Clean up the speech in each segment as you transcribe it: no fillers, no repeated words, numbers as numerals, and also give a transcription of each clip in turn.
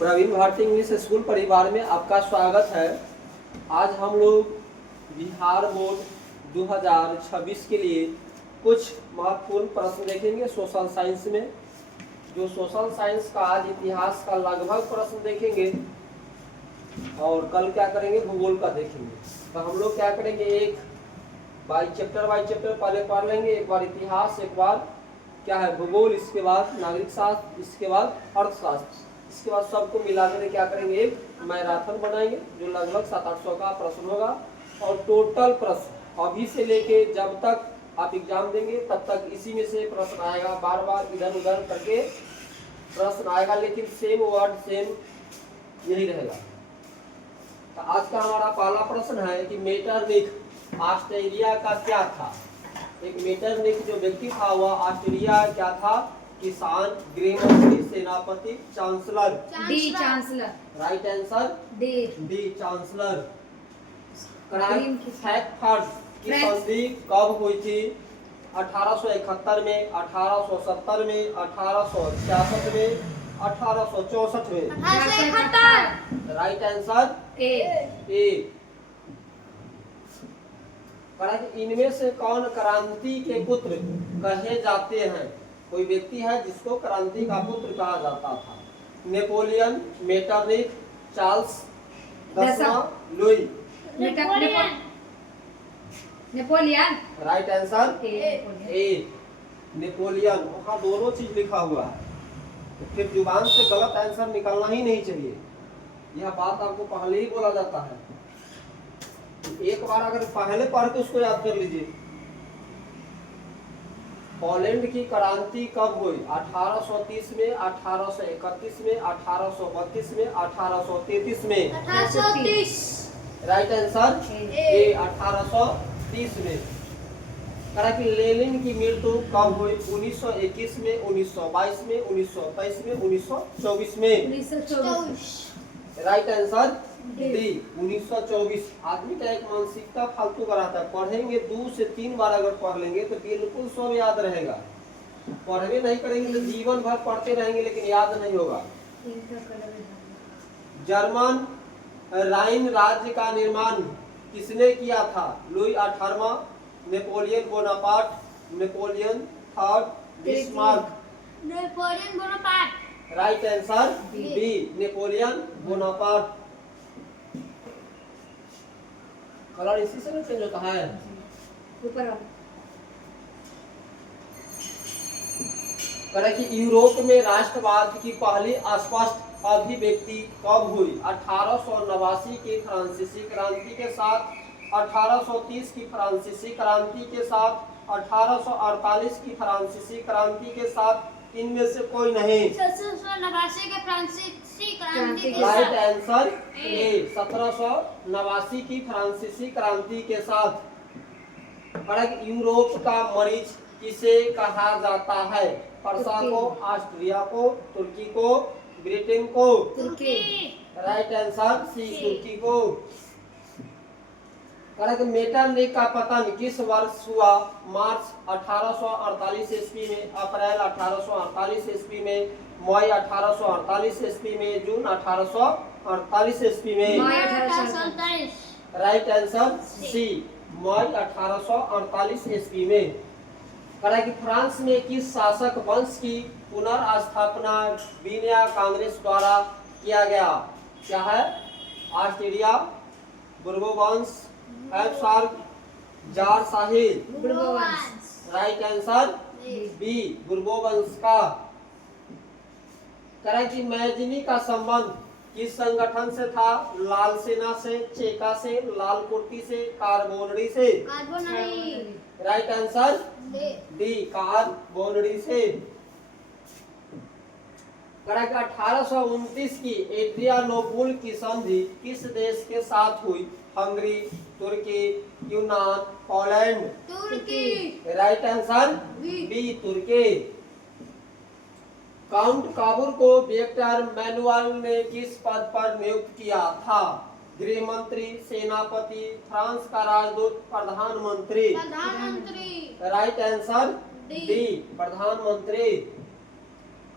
Praveen Bharti English school परिवार में आपका स्वागत है। आज हम लोग बिहार बोर्ड 2026 के लिए कुछ महत्वपूर्ण प्रश्न देखेंगे सोशल साइंस में। जो सोशल साइंस का आज इतिहास का लगभग प्रश्न देखेंगे और कल क्या करेंगे, भूगोल का देखेंगे। तो हम लोग क्या करेंगे, एक बाई चैप्टर पहले पढ़ लेंगे। एक बार इतिहास, एक बार क्या है भूगोल, इसके बाद नागरिक शास्त्र, इसके बाद अर्थशास्त्र, इसके बाद सबको मिलाकर क्या करेंगे, एक मैराथन बनाएंगे जो लगभग 700-800 का प्रश्न होगा। और टोटल प्रश्न अभी से लेके जब तक आप एग्जाम देंगे तब तक इसी में से प्रश्न आएगा। बार बार इधर उधर करके प्रश्न आएगा, लेकिन सेम वर्ड सेम यही रहेगा। तो आज का हमारा पहला प्रश्न है कि मेटरनिख ऑस्ट्रेलिया का क्या था। एक मेटरनिख जो व्यक्ति था वह ऑस्ट्रेलिया क्या था, किसान, गृहमंत्री, सेनापति, chancellor. D chancellor. Right answer D chancellor. Frankfurt की संधि कब हुई थी? 1871 में, 1870 में, 1866 में, 1864 में। 1871। राइट आंसर ए। इनमें से कौन क्रांति के पुत्र कहे जाते हैं? कोई व्यक्ति है जिसको क्रांति का पुत्र कहा जाता था। नेपोलियन, मेटरनिख, चार्ल्स दसवां, लुई। नेपोलियन। राइट आंसर ए नेपोलियन। वहाँ दोनों चीज लिखा हुआ है, तो फिर जुबान से गलत आंसर निकलना ही नहीं चाहिए। यह बात आपको पहले ही बोला जाता है। एक बार अगर पहले पढ़ के उसको याद कर लीजिए। पोलैंड की क्रांति कब हुई? 1830 में, 1831 में, 1832 में, 1833 में। 1830। राइट आंसर ए 1830 में। करा कि लेनिन की मृत्यु कब हुई? 1921 में, 1922 में, 1923 में, 1924 में। 1924। Right answer D 1924। आदमी का एक मानसिकता फालतू कराता है। पढ़ेंगे 2 से 3 बार अगर पढ़ लेंगे तो बिल्कुल सब याद रहेगा। पढ़वे नहीं करेंगे तो जीवन भर पढ़ते रहेंगे लेकिन याद नहीं होगा। जर्मन राइन राज्य का निर्माण किसने किया था? लुई 18वां, Napoleon Bonaparte, Napoleon third, Bismarck. Napoleon Bonaparte. Right answer B Napoleon Bonaparte. Colour इसी से चेंज होता है। ऊपर करें कि यूरोप में राष्ट्रवाद की पहली स्पष्ट अभिव्यक्ति कब हुई? 1889 की फ्रांसीसी क्रांति के साथ, 1830 की फ्रांसीसी क्रांति के साथ, 1848 की फ्रांसीसी क्रांति के साथ, इनमें से कोई नहीं। 1789 के फ्रांसीसी क्रांति के राइट साथ। आंसर ए 1789 की फ्रांसीसी क्रांति के साथ। यूरोप का मरीच किसे कहा जाता है? पर्सा को, ऑस्ट्रिया को, तुर्की को, ब्रिटेन को। तुर्की। राइट आंसर सी तुर्की को। मेटरनिख का पतन किस वर्ष हुआ? मार्च 1848 ईस्वी में, अप्रैल 1848 ईस्वी में, मई 1848 ईस्वी में, जून 1848 ईस्वी में। राइट आंसर सी मई 1848 ईस्वी में। कि फ्रांस में किस शासक वंश की पुनर्स्थापना वीनिया कांग्रेस द्वारा किया गया? क्या है? ऑस्ट्रिया, बुर्बो वंश, हैब्सबर्ग, जार शाही। राइट आंसर बी बुर्बो वंश का। कि मैजिनी का संबंध किस संगठन से था? लाल सेना से, चेका से, लाल कुर्ती से, कार्बोनरी से। राइट आंसर डी कार्बोनरी से। 1829 की एड्रियानोपुल की संधि किस देश के साथ हुई? हंगरी, तुर्की, यूनान, पोलैंड। तुर्की। राइट आंसर बी तुर्की। काउंट काबूर को विक्टर मैनुअल ने किस पद पर नियुक्त किया था? गृह मंत्री, सेनापति, फ्रांस का राजदूत, प्रधानमंत्री। राइट आंसर डी प्रधानमंत्री।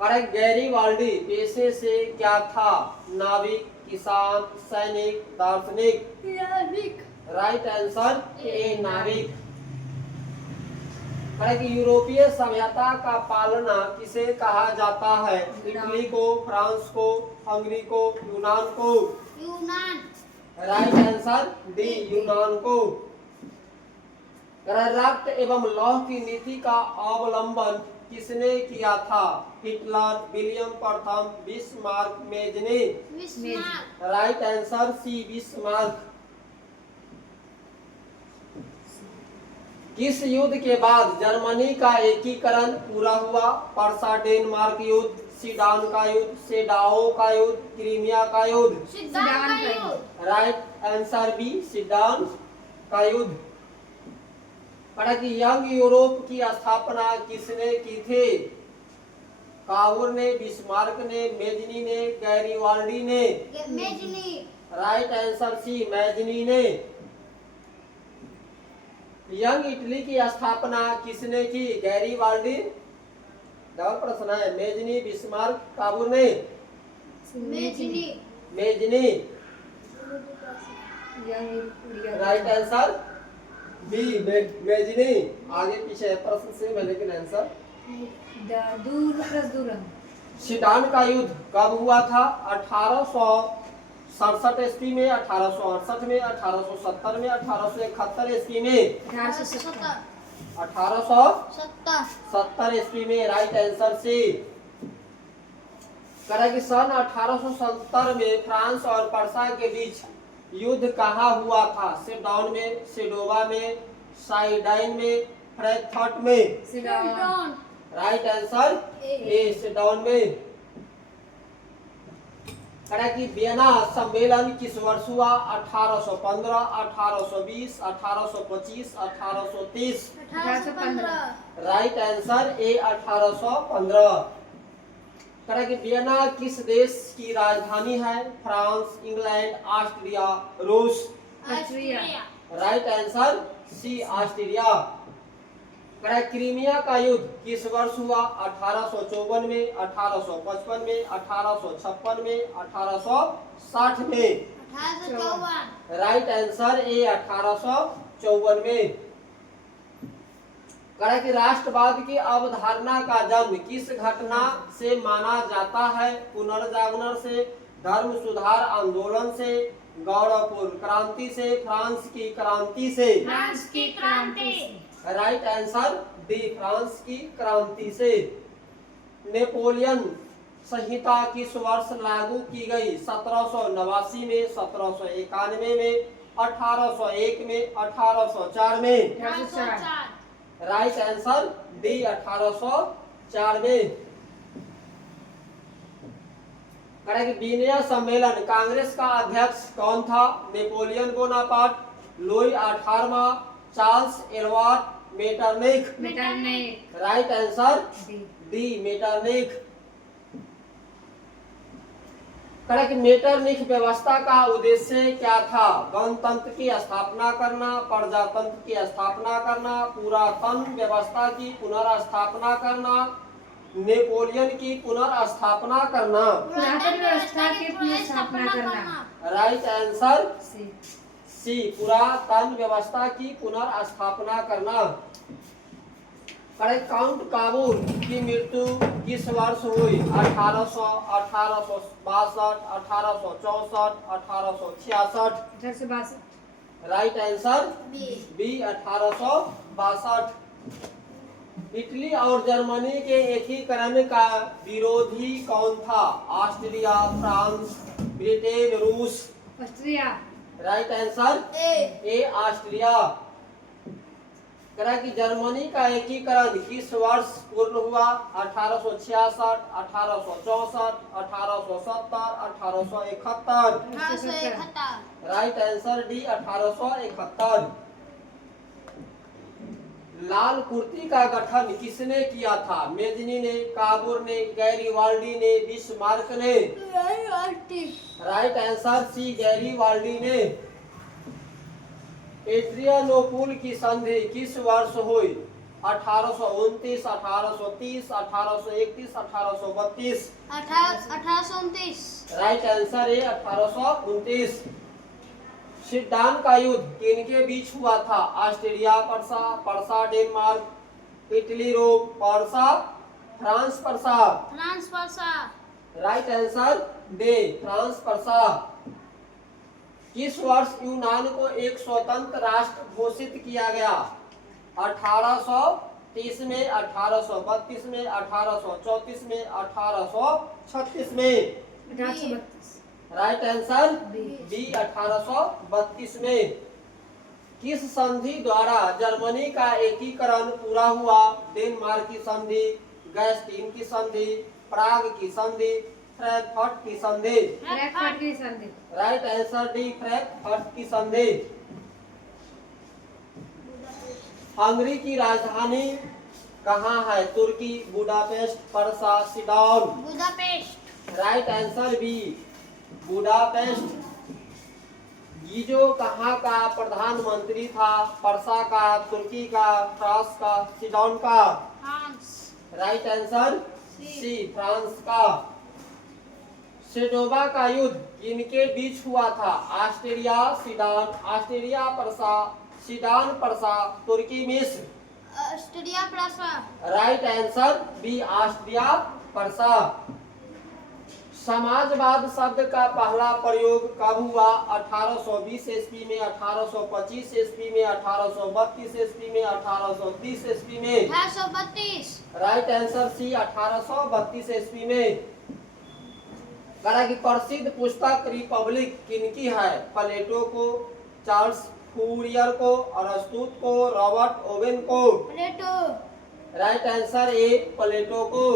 करेक्ट। गैरीवाल्डी पेशे से क्या था? नाविक, किसान, सैनिक, दार्शनिक। राइट आंसर ए नाविक। करेक्ट। यूरोपीय सभ्यता का पालना किसे कहा जाता है? इटली को, फ्रांस को, हंगरी को, यूनान को? यूनान। राइट आंसर डी यूनान को। रक्त एवं लौह की नीति का अवलंबन किसने किया था? हिटलर, विलियम प्रथम, Bismarck, Mazzini? Bismarck. Right answer C Bismarck. किस युद्ध के बाद जर्मनी का एकीकरण पूरा हुआ? पर्सा डेनमार्क युद्ध, सीडान का युद्ध, सेडाओ का युद्ध, क्रीमिया का युद्ध? सीडान का युद्ध। राइट आंसर बी सीडान का युद्ध। पढ़ा कि यंग यूरोप की स्थापना किसने की थी? कावूर ने, बिस्मार्क ने, मेजनी ने, गैरीवाल्डी ने? Mazzini. Right answer C Mazzini ने। यंग इटली की स्थापना किसने की? गैरीवाल्डी? डबल प्रश्न है। मेजनी, बिस्मार्क, कावूर ने? Mazzini. Mazzini. Right answer B Mazzini. आगे पीछे प्रश्न से मैं लेकिन आंसर सीडान का युद्ध कब हुआ था? 1867 ईस्वी में, 1868 में, 1870 में, 1871 ईस्वी में? 1870 ईस्वी में। Right answer C. करेक्ट। सन 1870 में फ्रांस और पर्सा के बीच युद्ध कहाँ हुआ था? सेडान में, सेडोवा में, साइडाइन में, फ्रैंकफर्ट में? Sedan. Right answer A Sedan में। करेक्ट। वियना सम्मेलन किस वर्ष हुआ? 1815, 1820, 1825, 1830? 1815। Right answer A 1815। Correct. Vienna किस देश की राजधानी है? फ्रांस, इंग्लैंड, ऑस्ट्रिया, रूस? Austria. Right answer C Austria. Correct. Crimea का युद्ध किस वर्ष हुआ? 1854 में, 1855 में, 1856 में, 1860 में? 1854। राइट आंसर ए 1854 में। करेक्ट। राष्ट्रवाद की अवधारणा का जन्म किस घटना से माना जाता है? पुनर्जागरण से, धर्म सुधार आंदोलन से, गौरवपूर्ण क्रांति से, फ्रांस की क्रांति से? फ्रांस की क्रांति। राइट आंसर डी फ्रांस की क्रांति से। नेपोलियन संहिता किस वर्ष लागू की गई? 1789 में, 1791 में, 1801 में, 1804 में? 1804। राइट आंसर डी 1804 में। करेक्ट। वियना सम्मेलन कांग्रेस का अध्यक्ष कौन था? नेपोलियन बोनापार्ट, लुई 18वां, Charles Edward, Metternich? Metternich. Right answer D Metternich. Correct. Metternich व्यवस्था का उद्देश्य क्या था? गणतंत्र की स्थापना करना, प्रजातंत्र की स्थापना करना, पुरातन व्यवस्था की पुनर्स्थापना करना, नेपोलियन की पुनर्स्थापना करना? पुरातन व्यवस्था की पुनर्स्थापना करना। राइट आंसर सी पुरातन व्यवस्था की पुनर्स्थापना करना। करेक्ट। काउंट काबूल की मृत्यु किस वर्ष हुई? 1800, 1862, 1864, 1866? Right answer B 1862। इटली और जर्मनी के एकीकरण का विरोधी कौन था? ऑस्ट्रिया, फ्रांस, ब्रिटेन, रूस? Austria. Right answer A Austria. Correct. Germany का एकीकरण किस वर्ष पूर्ण हुआ? 1866, 1864, 1870, 1871? 1871। Right answer D 1871। लाल कुर्ती का गठन किसने किया था? मेजनी ने, काबूर ने, गैरीवाल्डी ने, बिस्मार्क ने? राइट आंसर सी गैरीवाल्डी ने। एड्रियानोपुल की संधि किस वर्ष हुई? 1829, 1830, 1831, 1832। 1829। राइट आंसर है 1829। सिद्धांत का युद्ध किनके बीच हुआ था? Australia Prussia, Prussia Denmark, Italy Rome, Prussia France Prussia. France Prussia. Right answer B France Prussia. किस वर्ष यूनान को एक स्वतंत्र राष्ट्र घोषित किया गया? 1830 में, 1832 में, 1834 में, 1836 में। 1832। Right answer B. बी 1832 में। किस संधि द्वारा जर्मनी का एकीकरण पूरा हुआ? डेनमार्क की संधि, गैस्टीन की संधि, प्राग की संधि, फ्रैंकफर्ट की संधि। फ्रैंकफर्ट की संधि। राइट आंसर डी फ्रैंकफर्ट की संधि। हंगरी की राजधानी कहाँ है? तुर्की, बुडापेस्ट, पर्सा, सिडॉन। Budapest. Right answer B Budapest. Guizot कहाँ का प्रधानमंत्री था? पर्सा का, तुर्की का, फ्रांस का, सिडॉन का। France. Right answer C France का। सेडोबा का युद्ध किनके बीच हुआ था? ऑस्ट्रेलिया सिडॉन, ऑस्ट्रेलिया पर्सा, सिडॉन पर्सा, तुर्की मिस्र। Australia Prussia. Right right answer B Austria Prussia. समाजवाद शब्द का पहला प्रयोग कब हुआ? 1820 ईस्वी में, 1825 ईस्वी में, 1832 ईस्वी में, 1830 ईस्वी में। 1832। राइट आंसर सी 1832 ईस्वी में। कहा कि प्रसिद्ध पुस्तक रिपब्लिक किनकी है? प्लेटो को, चार्ल्स फूरियर को, अरस्तु को, रॉबर्ट ओवेन को। प्लेटो। राइट आंसर ए प्लेटो को।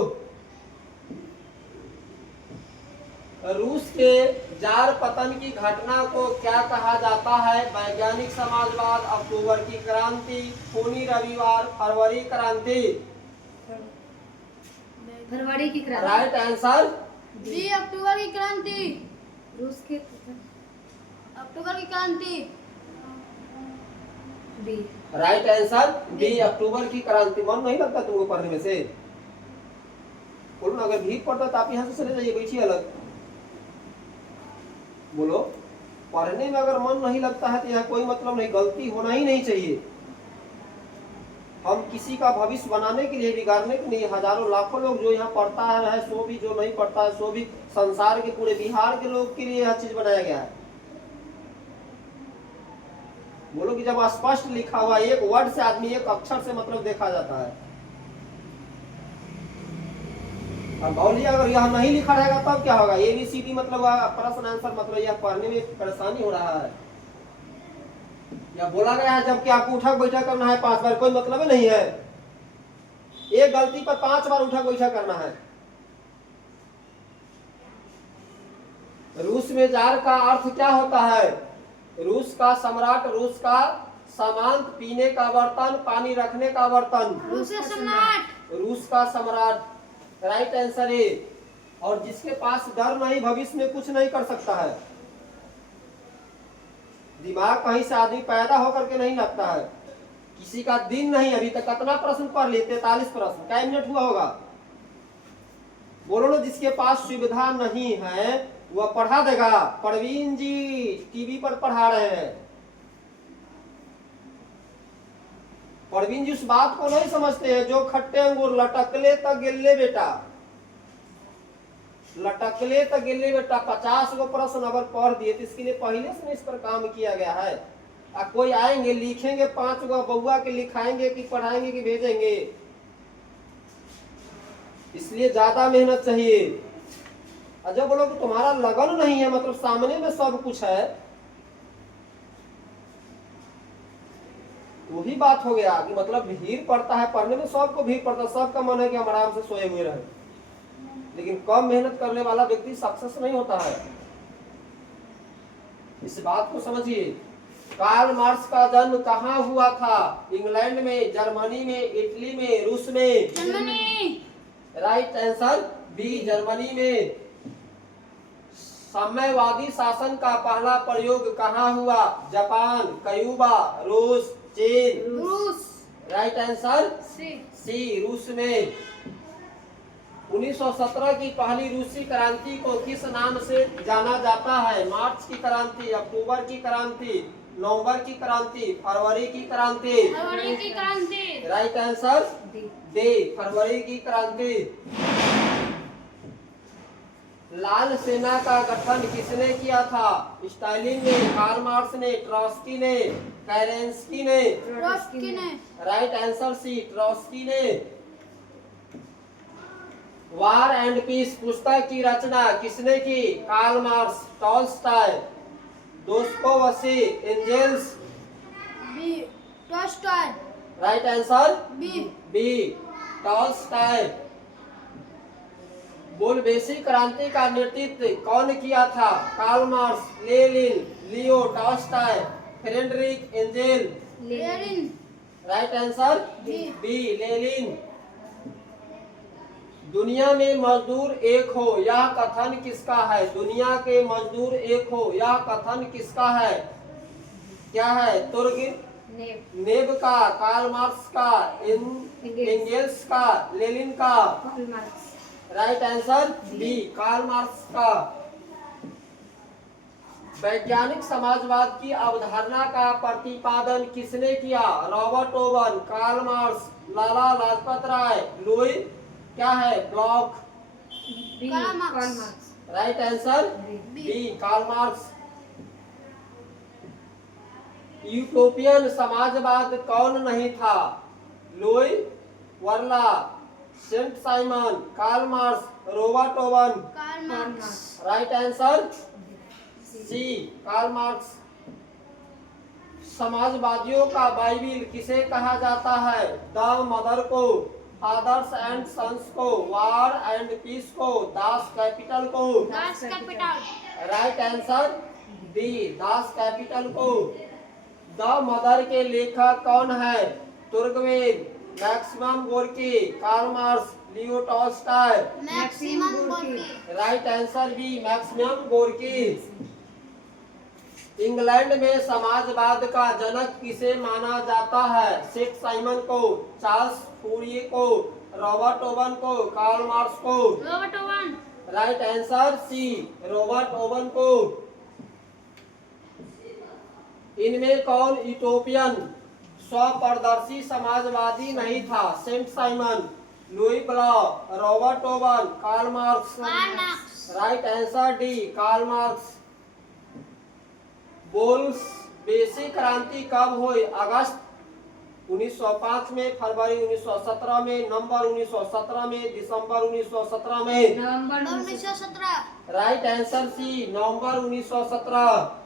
रूस के जार पतन की घटना को क्या कहा जाता है? वैज्ञानिक समाजवाद, अक्टूबर की क्रांति, खूनी रविवार, फरवरी क्रांति। फरवरी की क्रांति। राइट आंसर बी अक्टूबर की क्रांति। रूस के अक्टूबर की क्रांति। बी। राइट आंसर बी अक्टूबर की क्रांति। मन नहीं लगता तुमको पढ़ने में से? बोलो ना, अगर भीड़ पड़ता तो आप यहाँ से चले जाइए, बैठिए अलग। बोलो, पढ़ने में अगर मन नहीं लगता है तो यहाँ कोई मतलब नहीं, गलती होना ही नहीं चाहिए। हम किसी का भविष्य बनाने के लिए, बिगाड़ने के लिए, हजारों लाखों लोग जो यहाँ पढ़ता है सो भी, जो नहीं पढ़ता है सो भी, संसार के पूरे बिहार के लोग के लिए यह चीज बनाया गया है। बोलो कि जब स्पष्ट लिखा हुआ एक वर्ड से आदमी एक अक्षर से मतलब देखा जाता है। और मौलिया अगर यह नहीं लिखा रहेगा तब क्या होगा? ABCD मतलब प्रश्न आंसर मतलब यह पढ़ने में परेशानी हो रहा है। या बोला गया है जबकि आपको उठक बैठक करना है 5 बार, कोई मतलब ही नहीं है। एक गलती पर 5 बार उठक बैठक करना है। रूस में जार का अर्थ क्या होता है? रूस का सम्राट, रूस का सामान, पीने का बर्तन, पानी रखने का बर्तन। रूस का सम्राट। रूस का सम्राट। राइट आंसर है। और जिसके पास डर नहीं, भविष्य में कुछ नहीं कर सकता है। दिमाग कहीं से आदमी पैदा होकर के नहीं लगता है। किसी का दिन नहीं, अभी तक कितना प्रश्न पढ़ लिए? 43 प्रश्न। क्या मिनट हुआ होगा? बोलो ना, जिसके पास सुविधा नहीं है वह पढ़ा देगा। परवीन जी टीवी पर पढ़ा रहे हैं। परवीन जी उस बात को नहीं समझते हैं। जो खट्टे अंगूर लटकले तक गिल्ले बेटा, लटकले तक गिल्ले बेटा। 50 गो प्रश्न अगर पढ़ दिए तो इसके लिए पहले से इस पर काम किया गया है। कोई आएंगे लिखेंगे 5 गो बउआ के लिखाएंगे कि पढ़ाएंगे कि भेजेंगे? इसलिए ज्यादा मेहनत चाहिए। और जब बोलो कि तुम्हारा लगन नहीं है, मतलब सामने में सब कुछ है, वही बात हो गया कि मतलब भीड़ पड़ता है पढ़ने में, सबको भीड़ पड़ता है, सबका मन है कि हम आराम से सोए हुए रहे, लेकिन कम मेहनत करने वाला व्यक्ति सक्सेस नहीं होता है। इस बात को समझिए। कार्ल मार्क्स का जन्म कहाँ हुआ था? इंग्लैंड में, जर्मनी में, इटली में, रूस में। Germany. Right answer B Germany में। साम्यवादी शासन का पहला प्रयोग कहाँ हुआ? जापान, क्यूबा, रूस, चीन। रूस। Right answer C. सी, रूस में। 1917 की पहली रूसी क्रांति को किस नाम से जाना जाता है? मार्च की क्रांति, अक्टूबर की क्रांति, नवंबर की क्रांति, फरवरी की क्रांति। फरवरी की क्रांति। Right answer D. डी, फरवरी की क्रांति। लाल सेना का गठन किसने किया था? स्टालिन ने, कार्ल मार्क्स ने, ट्रॉट्स्की ने, केरेंस्की ने। ट्रॉट्स्की ने। राइट आंसर सी, ट्रॉट्स्की ने। वार एंड पीस पुस्तक की रचना किसने की? Karl Marx, Tolstoy, Dostoevsky, Engels. B Tolstoy. Right answer B. B, Tolstoy. Bolshevik क्रांति का नेतृत्व कौन किया था? Karl Marx, Lenin, Leo Tolstoy, Friedrich Engels. Lenin. Right answer B. B, Lenin. दुनिया में मजदूर एक हो, यह कथन किसका है? दुनिया के मजदूर एक हो, यह कथन किसका है? क्या है? नेव। नेब का, कार्ल मार्क्स का, एंगेल्स का, लेनिन का। Karl Marx. Right answer B, Karl Marx का। वैज्ञानिक समाजवाद की अवधारणा का प्रतिपादन किसने किया? Robert Owen, Karl Marx, Lala Lajpat Rai, Louis क्या है? Blanc. B. Karl Marx. Karl Marx. Right answer B. B, Karl Marx. Utopian समाजवाद कौन नहीं था? लुई वर्ला, Saint Simon, Karl Marx, Robert Owen. Karl Karl Marx. Marx. Right answer C. सी, Karl Marx. समाजवादियों का Bible किसे कहा जाता है? द मदर को, फादर्स एंड सन्स को, वार एंड पीस को, दास कैपिटल को। Das Kapital. Right answer D, Das Kapital को। द मदर के लेखक कौन है? Turgenev, maximum Gorky, Karl Marx, Leo Tolstoy. Maximum Gorky. Right answer B, maximum Gorky. England में समाजवाद का जनक किसे माना जाता है? सेठ साइमन को, चार्ल्स फूरिये को, रॉबर्ट ओवन को, कार्ल मार्क्स को। Robert Owen. Right answer C, Robert Owen को। इनमें कौन यूटोपियन स्वपारदर्शी समाजवादी नहीं था? Saint Simon, Louis Blanc, Robert Owen, Karl Marx. Karl Marx. Right answer D, Karl Marx. Bolshevik क्रांति कब हुई? अगस्त 1905 में, फरवरी 1917 में, नवंबर 1917 में, दिसंबर 1917 में। नवंबर 1917। राइट आंसर सी, नवंबर 1917।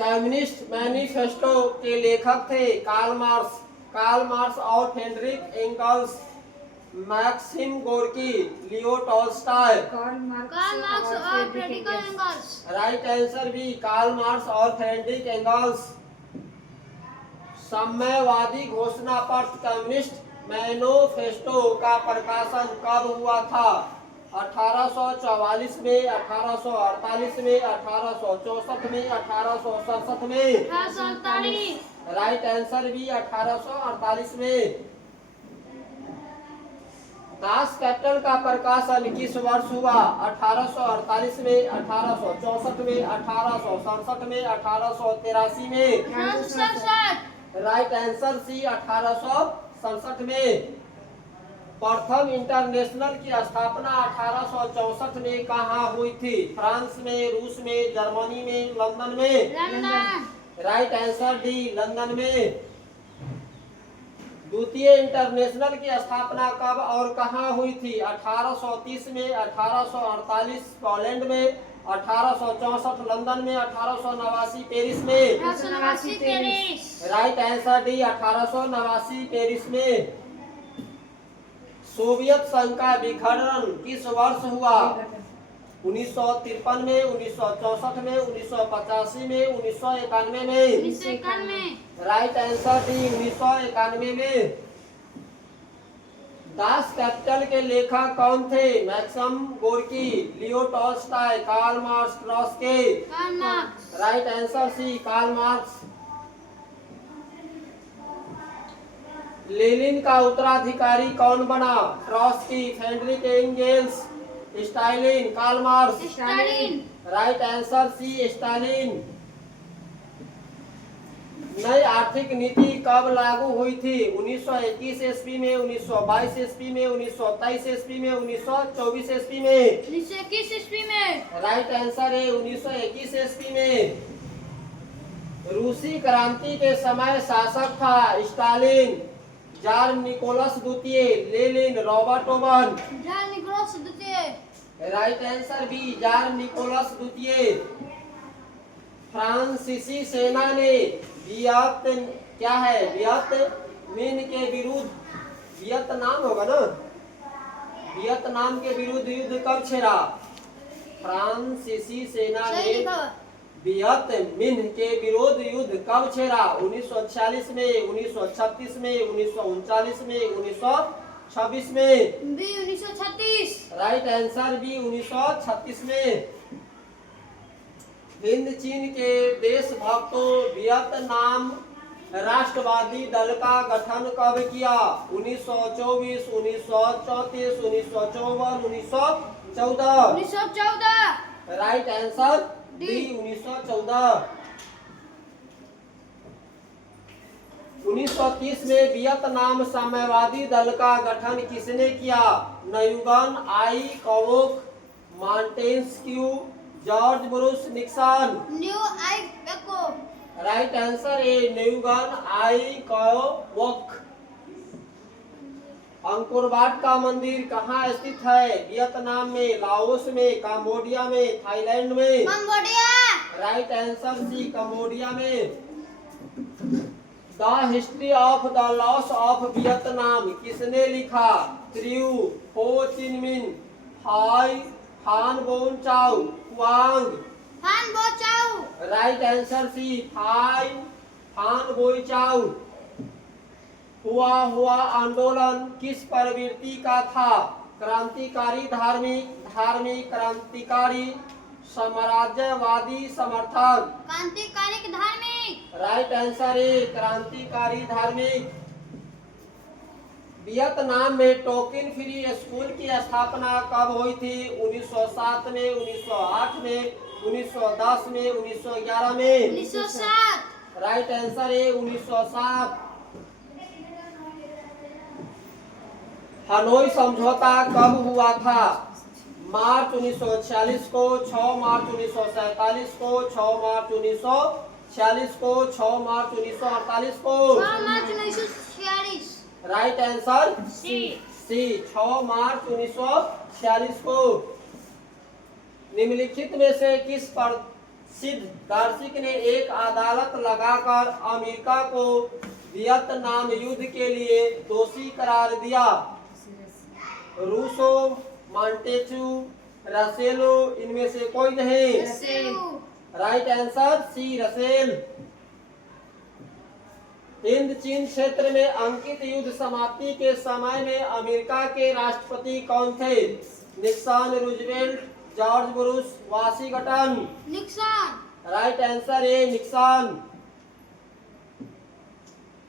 कम्युनिस्ट मैनिफेस्टो के लेखक थे? कार्ल मार्क्स, कार्ल मार्क्स और Friedrich Engels, Maxim Gorky, Leo Tolstoy. Karl Marx. Karl Marx और Friedrich Engels. Right answer B, Karl Marx और फ्रेडरिक एंगल्स। साम्यवादी घोषणा पत्र कम्युनिस्ट मैनिफेस्टो का प्रकाशन कब हुआ था? 1844 में, 1848 में, 1864 में, 1867 में। 1848। राइट आंसर बी, 1848 में। दास कैपिटल का प्रकाशन किस वर्ष हुआ? 1848 में, 1864 में, 1867 में, 1883 में। 1867। राइट आंसर सी, 1867 में। प्रथम इंटरनेशनल की स्थापना 1864 में कहाँ हुई थी? फ्रांस में, रूस में, जर्मनी में, लंदन में। London. Right answer D, London में। द्वितीय इंटरनेशनल की स्थापना कब और कहाँ हुई थी? 1830 में, 1848 पोलैंड में, 1864 लंदन में, 1889 पेरिस में। 1889 Paris. Right answer D, 1889 Paris में। सोवियत संघ का विघटन किस वर्ष हुआ? 1953 में, 1964 में, 1985 में, 1991 में। 1991। राइट आंसर डी, 1991 में। दास कैपिटल के लेखक कौन थे? Maxim Gorky, Leo Tolstoy, Karl Marx, Trotsky. Karl Marx. Right answer C, Karl Marx. Lenin का उत्तराधिकारी कौन बना? Trotsky, Friedrich Engels, Stalin, Karl Marx. Stalin. Right answer C, Stalin. नई आर्थिक नीति कब लागू हुई थी? 1921 ईस्वी में, 1922 ईस्वी में, 1923 ईस्वी में, 1924 ईस्वी में। 1921 ईस्वी में। राइट आंसर है 1921 ईस्वी में। रूसी क्रांति के समय शासक था स्टालिन, जार निकोलस द्वितीय, Lenin, Robert Owen. Czar Nicholas द्वितीय। Right answer B, Czar Nicholas द्वितीय। फ्रांसीसी सेना ने क्या है वियतमिन के विरुद्ध, वियतनाम होगा ना, वियतनाम के विरुद्ध युद्ध कब छेड़ा? फ्रांसीसी सेना सही ने लिखा। वियतमिन के विरुद्ध युद्ध कब छेड़ा? 1946 में, 1936 में, 1939 में, 1926 में। बी 1936। राइट आंसर बी 1936 में। हिंद चीन के देशभक्तों वियतनाम राष्ट्रवादी दल का गठन कब किया? 1924, 1934, 1954, 1914। 1914। Right answer D 1914। 1930 में वियतनाम साम्यवादी दल का गठन किसने किया? Nguyen, Ai Quoc, Montesquieu, George Bush, Nixon. न्यू Ai Quoc. Right answer A Nguyen, Ai Quoc. Angkor Wat का मंदिर कहाँ स्थित है? वियतनाम में, लाओस में, कंबोडिया में, थाईलैंड में। Cambodia. Right answer C, Cambodia में। The history of the loss of Vietnam किसने लिखा? त्रियू, हो चिन मिन, फान बोन चाउ, हुआंग। फान बो चाउ। राइट आंसर सी, फान बोई चाउ। हुआ आंदोलन किस प्रवृत्ति का था? क्रांतिकारी, धार्मिक, क्रांतिकारी, साम्राज्यवादी, समर्थक। क्रांतिकारी धार्मिक। राइट आंसर है क्रांतिकारी, धार्मिक। वियतनाम में टोकन फ्री स्कूल की स्थापना कब हुई थी? 1907 में, 1908 में, 1910 में, 1911 में। 1907। राइट आंसर है 1907। हनोई समझौता कब हुआ था? मार्च 1946 को, 6 मार्च 1947 को, 6 मार्च 1946 को, 6 मार्च 1948 को। 6 मार्च 1946। राइट आंसर सी। 6 मार्च 1946 को। निम्नलिखित में से किस प्रसिद्ध दार्शनिक ने एक अदालत लगाकर अमेरिका को वियतनाम युद्ध के लिए दोषी करार दिया? रूसो, मॉन्टेस्क्यू, रसेलो, इनमें से कोई नहीं। Russell. Right answer C, Russell. हिंद चीन क्षेत्र में अंकित युद्ध समाप्ति के समय में अमेरिका के राष्ट्रपति कौन थे? Nixon, Roosevelt, George Bush, Washington. Nixon. Right answer है निक्सन।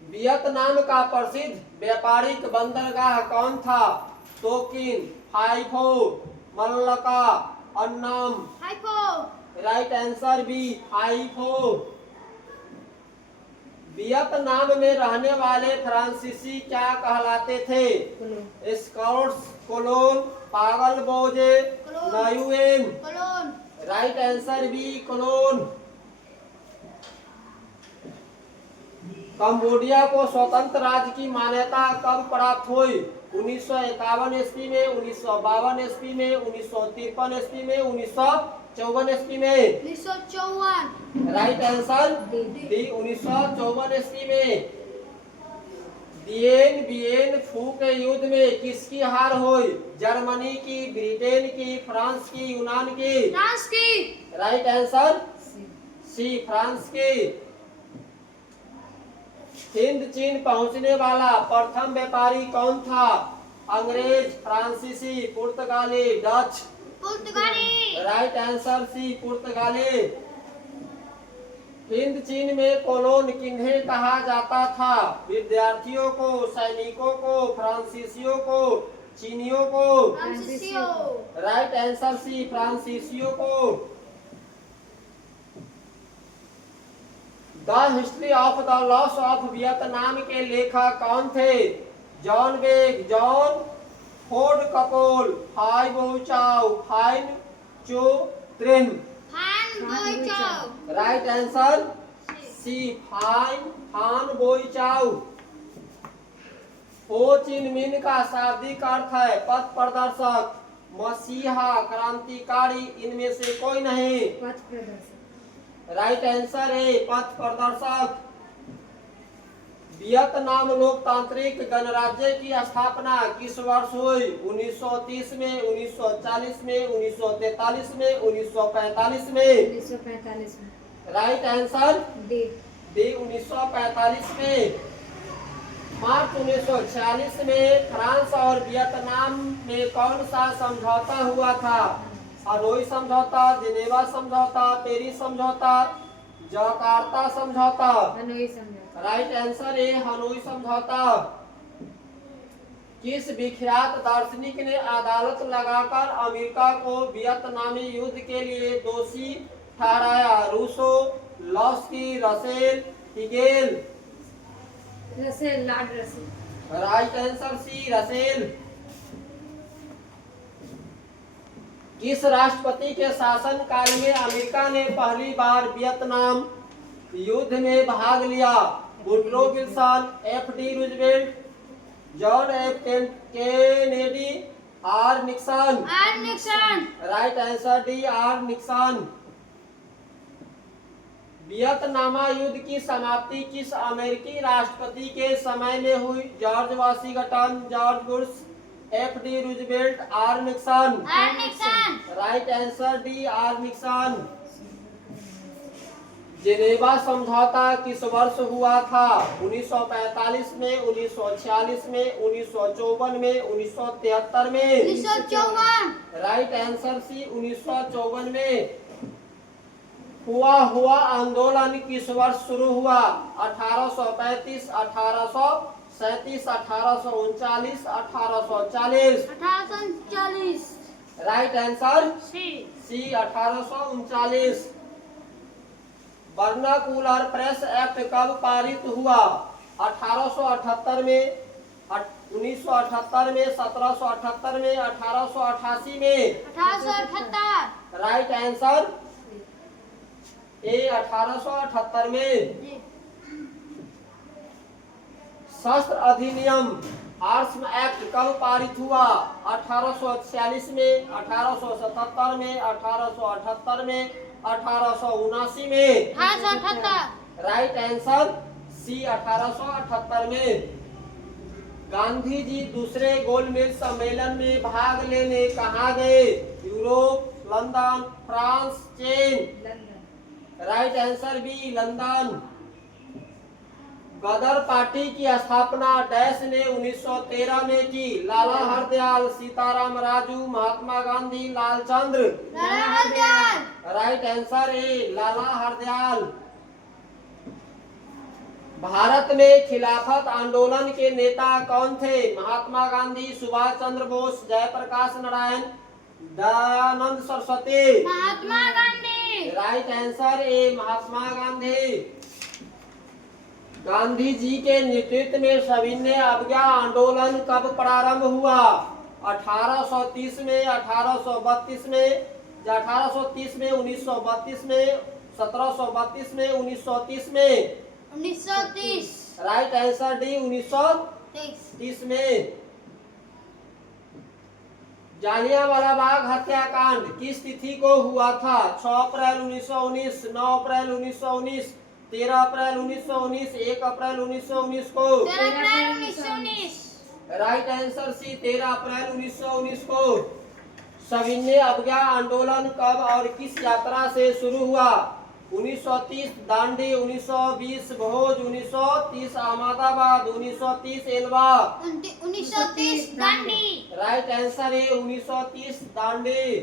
वियतनाम का प्रसिद्ध व्यापारिक बंदरगाह कौन था? तोकिन, हाइफो, मल्लका, अन्नाम। हाइफो। Right answer B, हाइफो। वियतनाम में रहने वाले फ्रांसीसी क्या कहलाते थे? स्कॉट्स, कोलोन, पागल बोजे, नायुएन। Colon. Right answer B, colon. Cambodia को स्वतंत्र राज्य की मान्यता कब प्राप्त हुई? 1951 ईस्वी में, 1952 ईस्वी में, 1953 ईस्वी में, 1954 ईस्वी में। 1954। राइट आंसर डी 1954 ईस्वी में। बियेन फू के युद्ध में किसकी हार हुई? जर्मनी की, ब्रिटेन की, फ्रांस की, यूनान की। फ्रांस की। राइट आंसर सी, फ्रांस की। हिंद चीन पहुंचने वाला प्रथम व्यापारी कौन था? अंग्रेज, फ्रांसीसी, पुर्तगाली, डच। पुर्तगाली। राइट आंसर सी, पुर्तगाली। हिंद चीन में कॉलोन किन्हें कहा जाता था? विद्यार्थियों को, सैनिकों को, फ्रांसीसियों को, चीनियों को? फ्रांसीसियो। राइट आंसर सी, फ्रांसीसियों को। The history of the loss of Vietnam के लेखक कौन थे? जॉन बेग, John Ford Coppola, Phan Boi Chau, fine चो त्रिन? फान बोई चाओ। राइट आंसर सी, फान बोई चाओ। हो चिन मिन का शाब्दिक अर्थ है पथ प्रदर्शक, मसीहा, क्रांतिकारी, इनमें से कोई नहीं। पथ प्रदर्शक। राइट आंसर है पथ प्रदर्शक। वियतनाम लोकतांत्रिक गणराज्य की स्थापना किस वर्ष हुई? 1930 में, 1940 में, 1943 में, 1945 में? 1945 में। Right answer D. डी, 1945 में। मार्च 1946 में फ्रांस और वियतनाम में कौन सा समझौता हुआ था? हनोई समझौता, जिनेवा समझौता, पेरिस समझौता, जकार्ता समझौता? हनोई समझौता। राइट आंसर है हनोई समझौता। किस विख्यात दार्शनिक ने अदालत लगाकर अमेरिका को वियतनामी युद्ध के लिए दोषी ठहराया? Rousseau, Laski, Russell, Hegel? Russell, Lord Russell. Right answer C, Russell. किस राष्ट्रपति के शासन काल में अमेरिका ने पहली बार वियतनाम युद्ध में भाग लिया? Woodrow Wilson, F D. Roosevelt, John F Kennedy, R Nixon? R Nixon. Right answer D, R Nixon. वियतनामा युद्ध की समाप्ति किस अमेरिकी राष्ट्रपति के समय में हुई? George Washington, George Bush, F D. Roosevelt, R Nixon? R Nixon. Right answer D, R Nixon. Geneva समझौता किस वर्ष हुआ था? 1945 में, 1946 में, 1954 में, 1973 में? 1954। राइट आंसर सी, 1954 में। हुआ आंदोलन किस वर्ष शुरू हुआ? 1835, 1837, 1839, 1840? 1839। Right answer C. 1839। Vernacular press act कब पारित हुआ? 1878 में, 1978 में, 1778 में, 1888 में? 1878। राइट आंसर ए, 1878 में। जी। शस्त्र अधिनियम आर्म्स एक्ट कब पारित हुआ? 1846 में, 1877 में, 1878 में, 1879 में? 1878। राइट आंसर सी, 1878 में। गांधी जी दूसरे गोलमेज सम्मेलन में भाग लेने कहाँ गए? यूरोप, लंदन, फ्रांस, चीन? London. Right answer B, London. Ghadar party की स्थापना डैश ने 1913 में की? Lala Hardayal, Sitaram Raju, Mahatma Gandhi, Lalchandra? Lala Hardayal. Right answer A, Lala Hardayal. Bharat में खिलाफत आंदोलन के नेता कौन थे? Mahatma Gandhi, Subhash Chandra Bose, Jayaprakash Narayan, Dayanand Saraswati? Mahatma Gandhi. Right answer A, Mahatma Gandhi. Gandhi ji के नेतृत्व में सविनय अवज्ञा आंदोलन कब प्रारंभ हुआ? 1830 में, 1832 में, 1830 में, 1932 में, 1732 में, 1930 में? 1930। राइट आंसर डी, 1930 में। जालियांवाला बाग हत्याकांड किस तिथि को हुआ था? 6 अप्रैल 1919, 9 अप्रैल 1919, 13 अप्रैल 1919, 1 अप्रैल 1919 को? 13 अप्रैल 1919। राइट आंसर सी, 13 अप्रैल 1919 को। सविनय अवज्ञा आंदोलन कब और किस यात्रा से शुरू हुआ? 1930 दांडी, 1920 भोज, 1930 अहमदाबाद, 1930 एल्वा? 1930 दांडी। राइट आंसर है 1930 दांडी।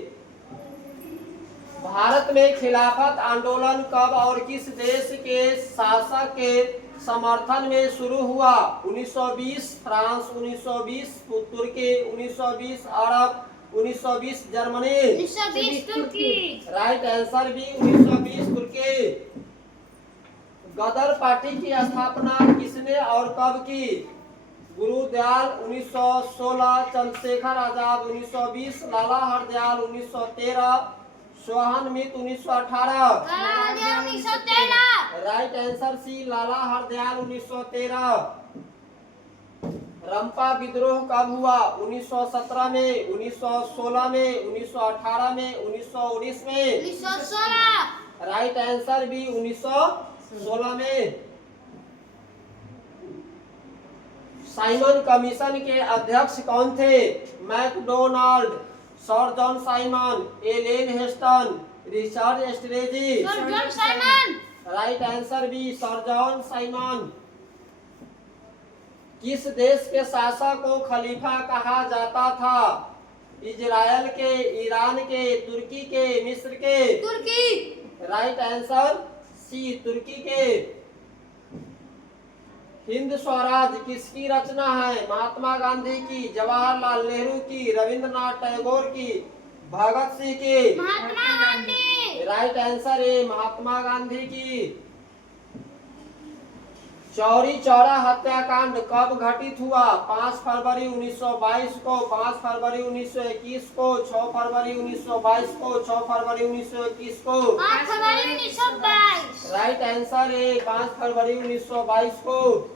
भारत में खिलाफत आंदोलन कब और किस देश के शासक के समर्थन में शुरू हुआ? 1920 फ्रांस, 1920 तुर्की, 1920 अरब, 1920 जर्मनी। 1920 तुर्की। राइट आंसर भी 1920 तुर्की। गदर पार्टी की स्थापना किसने और कब की? गुरुदयाल 1916, चंद्रशेखर आजाद 1920, लाला हरदयाल 1913, सोहन मित 1918। लाला Hardayal 1913। Right answer C Lala Hardayal 1913। रंपा विद्रोह कब हुआ? 1917 में, 1916 में, 1918 में, 1919 में। 1916। राइट आंसर भी 1916 में। साइमन कमीशन के अध्यक्ष कौन थे? MacDonald, sir John Simon, Allen Heston, Richard Strachey. Sir John Simon. Right answer B sir John Simon. किस देश के शासक को खलीफा कहा जाता था? इजराइल के, ईरान के, तुर्की के, मिस्र के। तुर्की। राइट आंसर सी तुर्की के। हिंद स्वराज किसकी रचना है? महात्मा गांधी की, जवाहरलाल नेहरू की, रविंद्रनाथ टैगोर की, भगत सिंह की। महात्मा गांधी। राइट आंसर है महात्मा गांधी की। चौरी चौरा हत्याकांड कब घटित हुआ? 5 फरवरी 1922 को, 5 फरवरी 1921 को, 6 फरवरी 1922 को, 6 फरवरी 1921 को। 8 फरवरी 1922। राइट आंसर है 5 फरवरी 1922 को।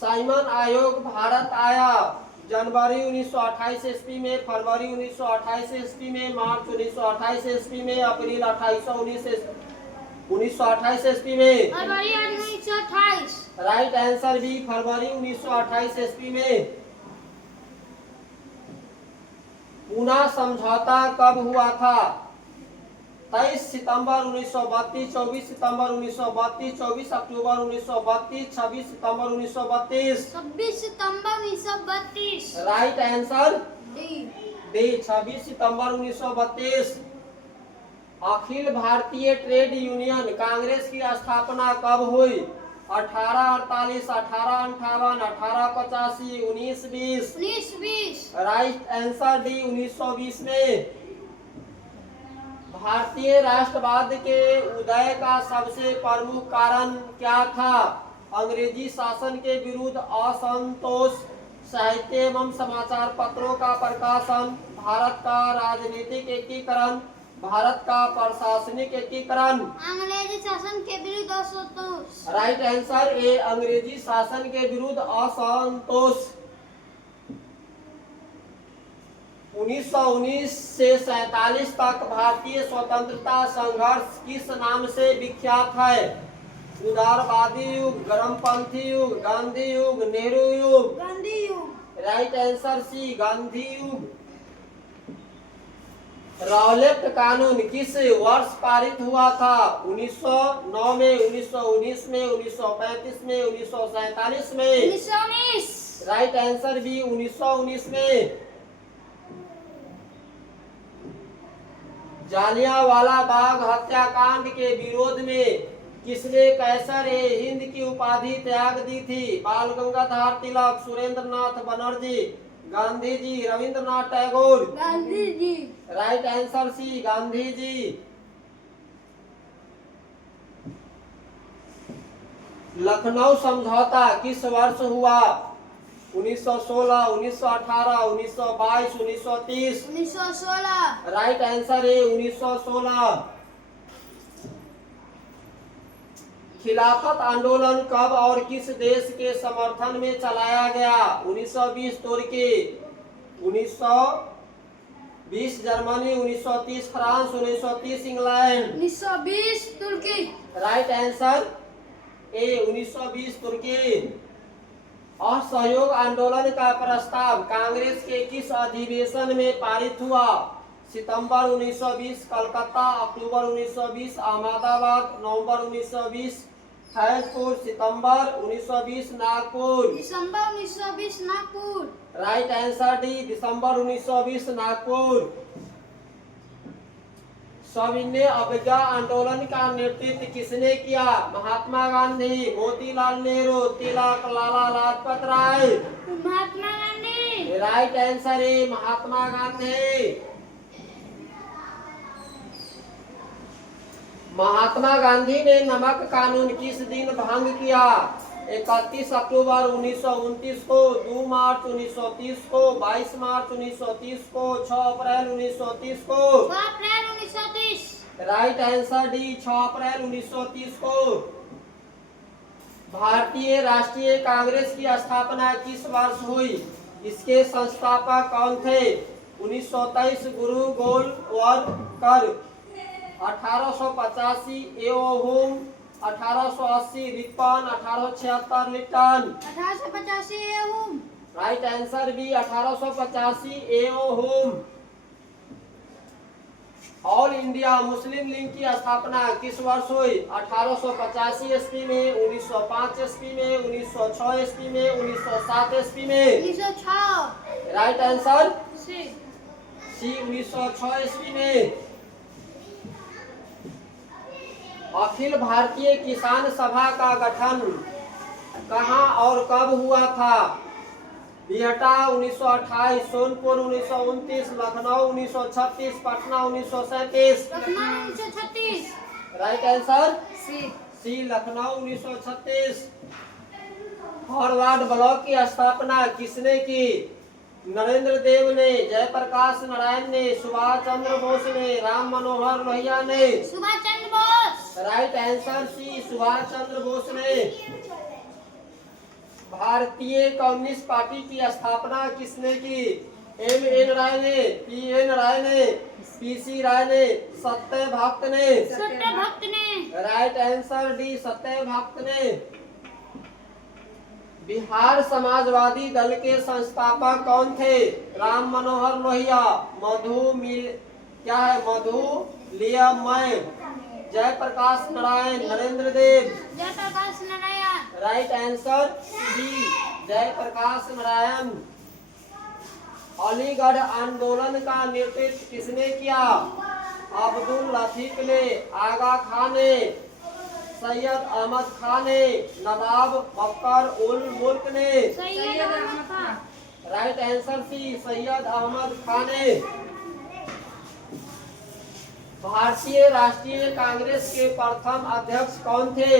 साइमन आयोग भारत आया जनवरी 1928 ईस्वी में, फरवरी 1928 ईस्वी में, मार्च 1928 ईस्वी में, अप्रैल 1928 ईस्वी में। फरवरी 1928। राइट आंसर भी फरवरी 1928 ईस्वी में। पूना समझौता कब हुआ था? 23 सितंबर 1932, 24 सितंबर 1932, 24 अक्टूबर 1932, 26 सितंबर 1932। 26 सितंबर 1932। Right answer D. डी 26 सितंबर 1932। अखिल भारतीय ट्रेड यूनियन कांग्रेस की स्थापना कब हुई? 1848, 1858, 1885, 1920। 1920। राइट आंसर डी 1920 में। भारतीय राष्ट्रवाद के उदय का सबसे प्रमुख कारण क्या था? अंग्रेजी शासन के विरुद्ध असंतोष, साहित्य एवं समाचार पत्रों का प्रकाशन, भारत का राजनीतिक एकीकरण, भारत का प्रशासनिक एकीकरण। अंग्रेजी शासन के विरुद्ध असंतोष। राइट आंसर ए अंग्रेजी शासन के विरुद्ध असंतोष। 1919 से 47 तक भारतीय स्वतंत्रता संघर्ष किस नाम से विख्यात है? उदारवादी युग, गरमपंथी युग, गांधी युग, नेहरू युग। गांधी युग। राइट आंसर सी गांधी युग। रॉलेट कानून किस वर्ष पारित हुआ था? 1909 में, 1919 में, 1935 में, 1947 में। 1919। राइट आंसर भी 1919 में। जालियांवाला बाग हत्याकांड के विरोध में किसने कैसर ए हिंद की उपाधि त्याग दी थी? बाल गंगाधर तिलक, सुरेंद्रनाथ बनर्जी, गांधी जी, रविंद्रनाथ टैगोर। गांधी जी। राइट आंसर सी गांधी जी। लखनऊ समझौता किस वर्ष हुआ? 1916, 1918, 1922, 1930। 1916। राइट आंसर है 1916। खिलाफत आंदोलन कब और किस देश के समर्थन में चलाया गया? 1920 तुर्की, 1920 जर्मनी, 1930 फ्रांस, 1930 इंग्लैंड। 1920 तुर्की। राइट आंसर ए 1920 तुर्की। असहयोग आंदोलन का प्रस्ताव कांग्रेस के किस अधिवेशन में पारित हुआ? सितंबर 1920 कलकत्ता, अक्टूबर 1920 अहमदाबाद, नवंबर 1920 फैजपुर, सितंबर 1920 नागपुर। दिसंबर 1920 नागपुर। राइट आंसर डी दिसंबर 1920 नागपुर। सविनय अवज्ञा आंदोलन का नेतृत्व किसने किया? महात्मा गांधी, मोतीलाल नेहरू, तिलक, लाला लाजपत राय। महात्मा गांधी। राइट आंसर है महात्मा गांधी। महात्मा गांधी ने नमक कानून किस दिन भंग किया? 31 अक्टूबर 1929 को, 2 मार्च 1930 को, 22 मार्च 1930 को, 6 अप्रैल 1930 को। 6 अप्रैल 1930। राइट आंसर डी 6 अप्रैल 1930 को। भारतीय राष्ट्रीय कांग्रेस की स्थापना किस वर्ष हुई? इसके संस्थापक कौन थे? 1923 Guru Golwalkar, 1885 A O Hume, 1880 Ripon, 1876 Lytton. 1885 A O Hume. Right answer B 1885 A O Hume. All India Muslim League की स्थापना किस वर्ष हुई? 1885 ईस्वी में, 1905 ईस्वी में, 1906 ईस्वी में, 1907 ईस्वी में। 1906। राइट आंसर सी। 1906 ईस्वी में। अखिल भारतीय किसान सभा का गठन कहाँ और कब हुआ था? Bihta 1928, Sonpur 1929, Lucknow 1936, Patna 1937। Lucknow 1936। Right answer C. C Lucknow 1936। Forward Bloc की स्थापना किसने की? नरेंद्र देव ने, जयप्रकाश नारायण ने, सुभाष चंद्र बोस ने, राम मनोहर लोहिया ने। Subhash Chandra Bose. Right answer C Subhash Chandra Bose ने। भारतीय कम्युनिस्ट पार्टी की स्थापना किसने की? एम.एन. राय ने, पी.एन. राय ने, पी.सी. राय ने, सत्यभक्त ने। सत्यभक्त ने। राइट आंसर डी सत्यभक्त ने। बिहार समाजवादी दल के संस्थापक कौन थे? Ram Manohar Lohia, Madhu Limaye, Jayaprakash Narayan, Narendra Dev. Jayaprakash Narayan. Right answer D Jayaprakash Narayan. Aligarh आंदोलन का नेतृत्व किसने किया? अब्दुल लतीफ ने, आगा खान ने, सैयद अहमद खान ने, नवाब बकर उल मुल्क ने। Syed Ahmad Khan. Right answer C Syed Ahmad Khan ने। भारतीय राष्ट्रीय कांग्रेस के प्रथम अध्यक्ष कौन थे?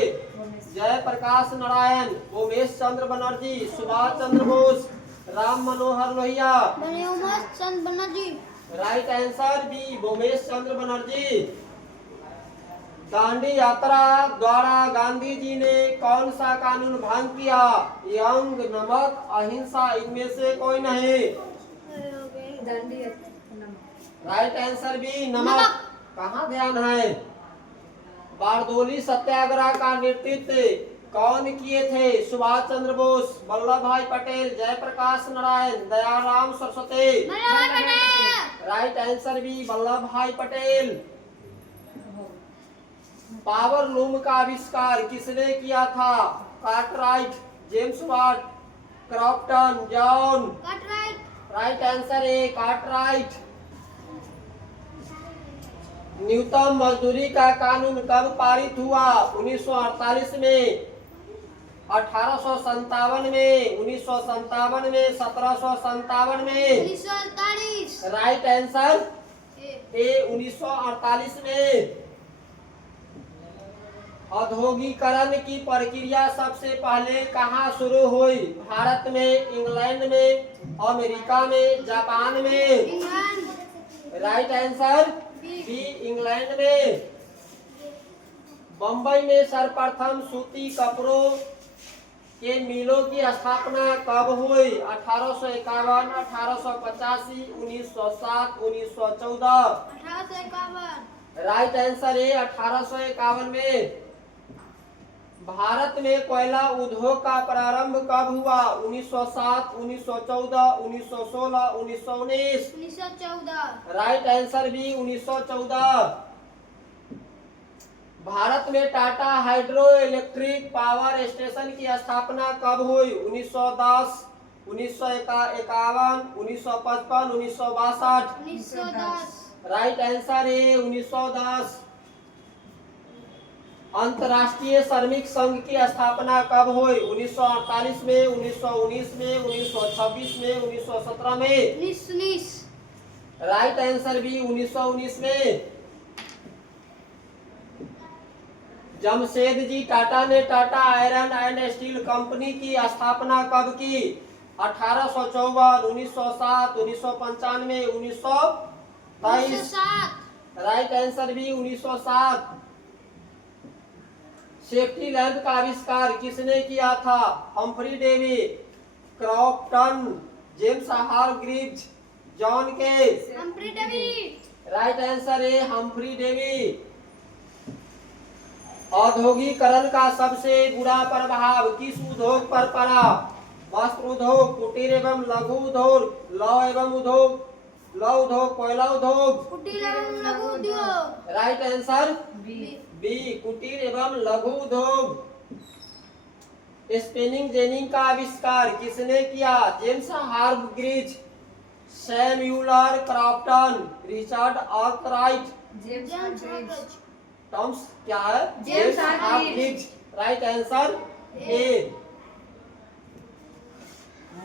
Jayaprakash Narayan, Umesh Chandra Banerjee, Subhash Chandra Bose, Ram Manohar Lohia. Umesh Chandra Banerjee. Right answer B Umesh Chandra Banerjee. Dandi यात्रा द्वारा गांधी जी ने कौन सा कानून भंग किया? यंग, नमक, अहिंसा, इनमें से कोई नहीं। दांडी नमक। राइट आंसर बी नमक। कहाँ ध्यान है? बारदोली सत्याग्रह का नेतृत्व कौन किए थे? Subhash Chandra Bose, Vallabh bhai Patel, Jayaprakash Narayan, Dayaram Saraswati. Right answer B Vallabh bhai Patel. Power loom का आविष्कार किसने किया था? Cartwright, James Watt, Crompton, John. Right answer है कार्टराइट। न्यूनतम मजदूरी का कानून कब पारित हुआ? 1948 में, 1857 में, 1957 में, 1757 में। 1948। राइट आंसर ए 1948 में। औद्योगिकरण की प्रक्रिया सबसे पहले कहाँ शुरू हुई? भारत में, इंग्लैंड में, अमेरिका में, जापान में। England. Right answer B England में। बम्बई में सर्वप्रथम सूती कपड़ों के मिलों की स्थापना कब हुई? 1851, 1885, 1907, 1914। 1851। राइट आंसर है 1851 में। भारत में कोयला उद्योग का प्रारंभ कब हुआ? 1907, 1914, 1916, 1919। 1914। राइट आंसर भी 1914। भारत में Tata hydro electric power station की स्थापना कब हुई? 1910, 1951, 1955, 1962। 1910। राइट आंसर ए 1910। अंतर्राष्ट्रीय श्रमिक संघ की स्थापना कब हुई? 1948 में, 1919 में, 1926 में, 1917 में। 1919। राइट आंसर बी 1919 में। जमशेदजी टाटा ने Tata iron and steel company की स्थापना कब की? 1854, 1907, 1995, 1923। 1907। Right answer B 1907। Safety lamp का आविष्कार किसने किया था? Humphry Davy, Crompton, James Hargreaves, John Kay. Humphry Davy. Right answer है हम्फ्री डेवी। औद्योगिकरण का सबसे बुरा प्रभाव किस उद्योग पर पड़ा? वस्त्र उद्योग, कुटीर एवं लघु उद्योग, लौह एवं उद्योग, लौह उद्योग, कोयला उद्योग। कुटीर एवं लघु उद्योग। Right answer B. बी कुटीर एवं लघु उद्योग। स्पिनिंग जेनिंग का आविष्कार किसने किया? James Hargreaves, Samuel Crompton, Richard Arkwright. James Hargreaves. Tom's क्या है? James Hargreaves. राइट आंसर ए।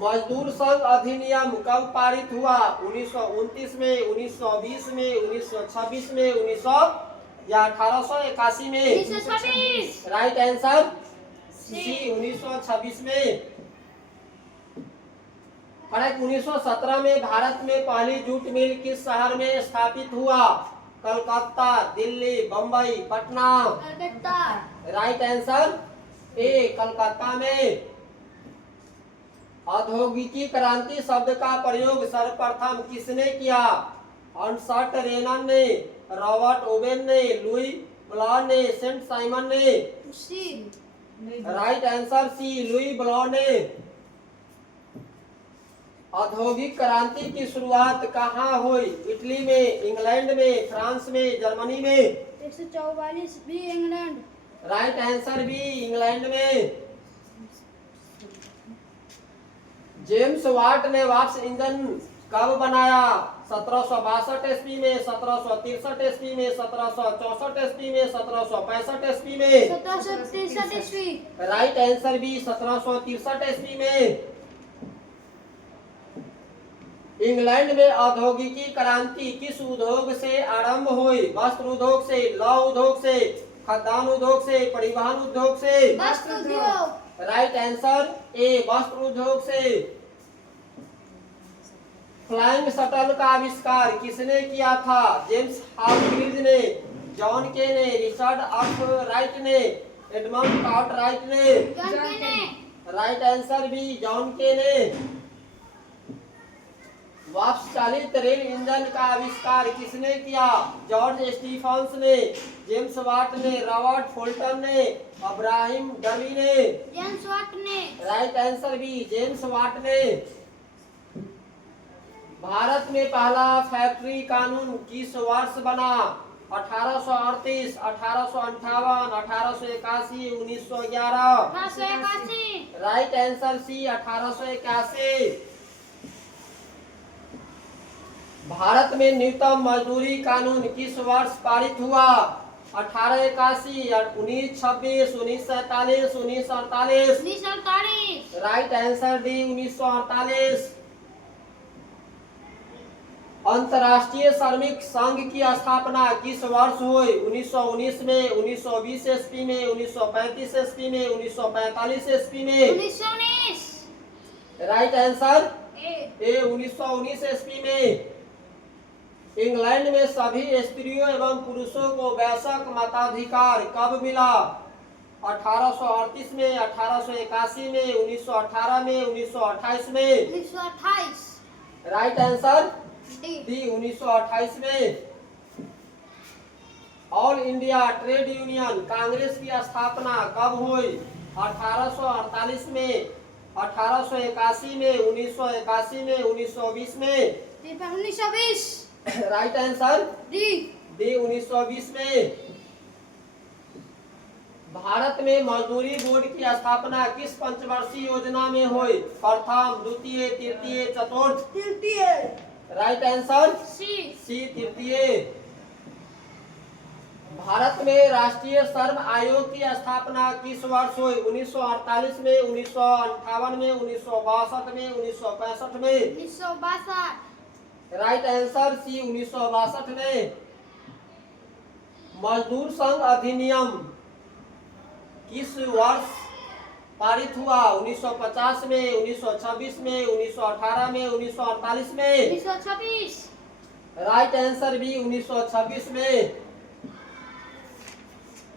मजदूर संघ अधिनियम कब पारित हुआ? 1929 में, 1920 में, 1926 में, 1881 में। 1926। राइट आंसर सी 1926 में। करेक्ट। 1917 में भारत में पहली जूट मिल किस शहर में स्थापित हुआ? Calcutta, Delhi, Bombay, Patna. Calcutta. Right answer A Calcutta में। औद्योगिकी क्रांति शब्द का प्रयोग सर्वप्रथम किसने किया? अर्नस्ट रेनन ने, रॉबर्ट ओवेन ने, लुई ब्लॉ ने, सेंट साइमन ने। सी। राइट आंसर सी लुई ब्लॉ ने। औद्योगिक क्रांति की शुरुआत कहाँ हुई? इटली में, इंग्लैंड में, फ्रांस में, जर्मनी में। 144 B England. Right answer B England में। जेम्स वाट ने वाप्स इंजन कब बनाया? 1762 ईस्वी में, 1763 ईस्वी में, 1764 ईस्वी में, 1765 ईस्वी में। 1763 ईस्वी। राइट आंसर बी 1763 ईस्वी में। इंग्लैंड में औद्योगिकी क्रांति किस उद्योग से आरंभ हुई? वस्त्र उद्योग से, लौह उद्योग से, खाद्यान्न उद्योग से, परिवहन उद्योग से। वस्त्र उद्योग। राइट आंसर ए वस्त्र उद्योग से। फ्लाइंग शटल का आविष्कार किसने किया था? जेम्स हारग्रीव्स ने, जॉन के ने, रिचर्ड आर्कराइट ने, एडमंड कार्टराइट ने। जॉन के ने। राइट आंसर बी जॉन के ने। वाष्प चालित रेल इंजन का आविष्कार किसने किया? जॉर्ज स्टीफंस ने, जेम्स वाट ने, रॉबर्ट फुल्टन ने, अब्राहम डर्बी ने। जेम्स वाट ने। Right answer B James Watt ने। भारत में पहला फैक्ट्री कानून किस वर्ष बना? 1838, 1858, 1881, 1911। 1881। राइट आंसर सी 1881। भारत में न्यूनतम मजदूरी कानून किस वर्ष पारित हुआ? 1881, 1926, 1947, 1948। 1948। Right answer D 1948। अंतर्राष्ट्रीय श्रमिक संघ की स्थापना किस वर्ष हुई? 1919 में, 1920 ईस्वी में, 1935 ईस्वी में, 1945 ईस्वी में। 1919। राइट आंसर ए। 1919 ईस्वी में। इंग्लैंड में सभी स्त्रियों एवं पुरुषों को वयस्क मताधिकार कब मिला? 1838 में, 1881 में, 1918 में, 1928 में। 1928। Right answer D. डी 1928 में। All India trade union Congress की स्थापना कब हुई? 1848 में, 1881 में, 1981 में, 1920 में। 1920। Right answer D. डी 1920 में। भारत में मजदूरी बोर्ड की स्थापना किस पंचवर्षीय योजना में हुई? प्रथम, द्वितीय, तृतीय, चतुर्थ। तृतीय। Right answer C. सी तृतीय। भारत में राष्ट्रीय श्रम आयोग की स्थापना किस वर्ष हुई? 1948 में, 1958 में, 1962 में, 1965 में? 1962। राइट आंसर सी 1962 में। मजदूर संघ अधिनियम किस वर्ष पारित हुआ? 1950 में, 1926 में, 1918 में, 1948 में? 1926। राइट आंसर बी 1926 में।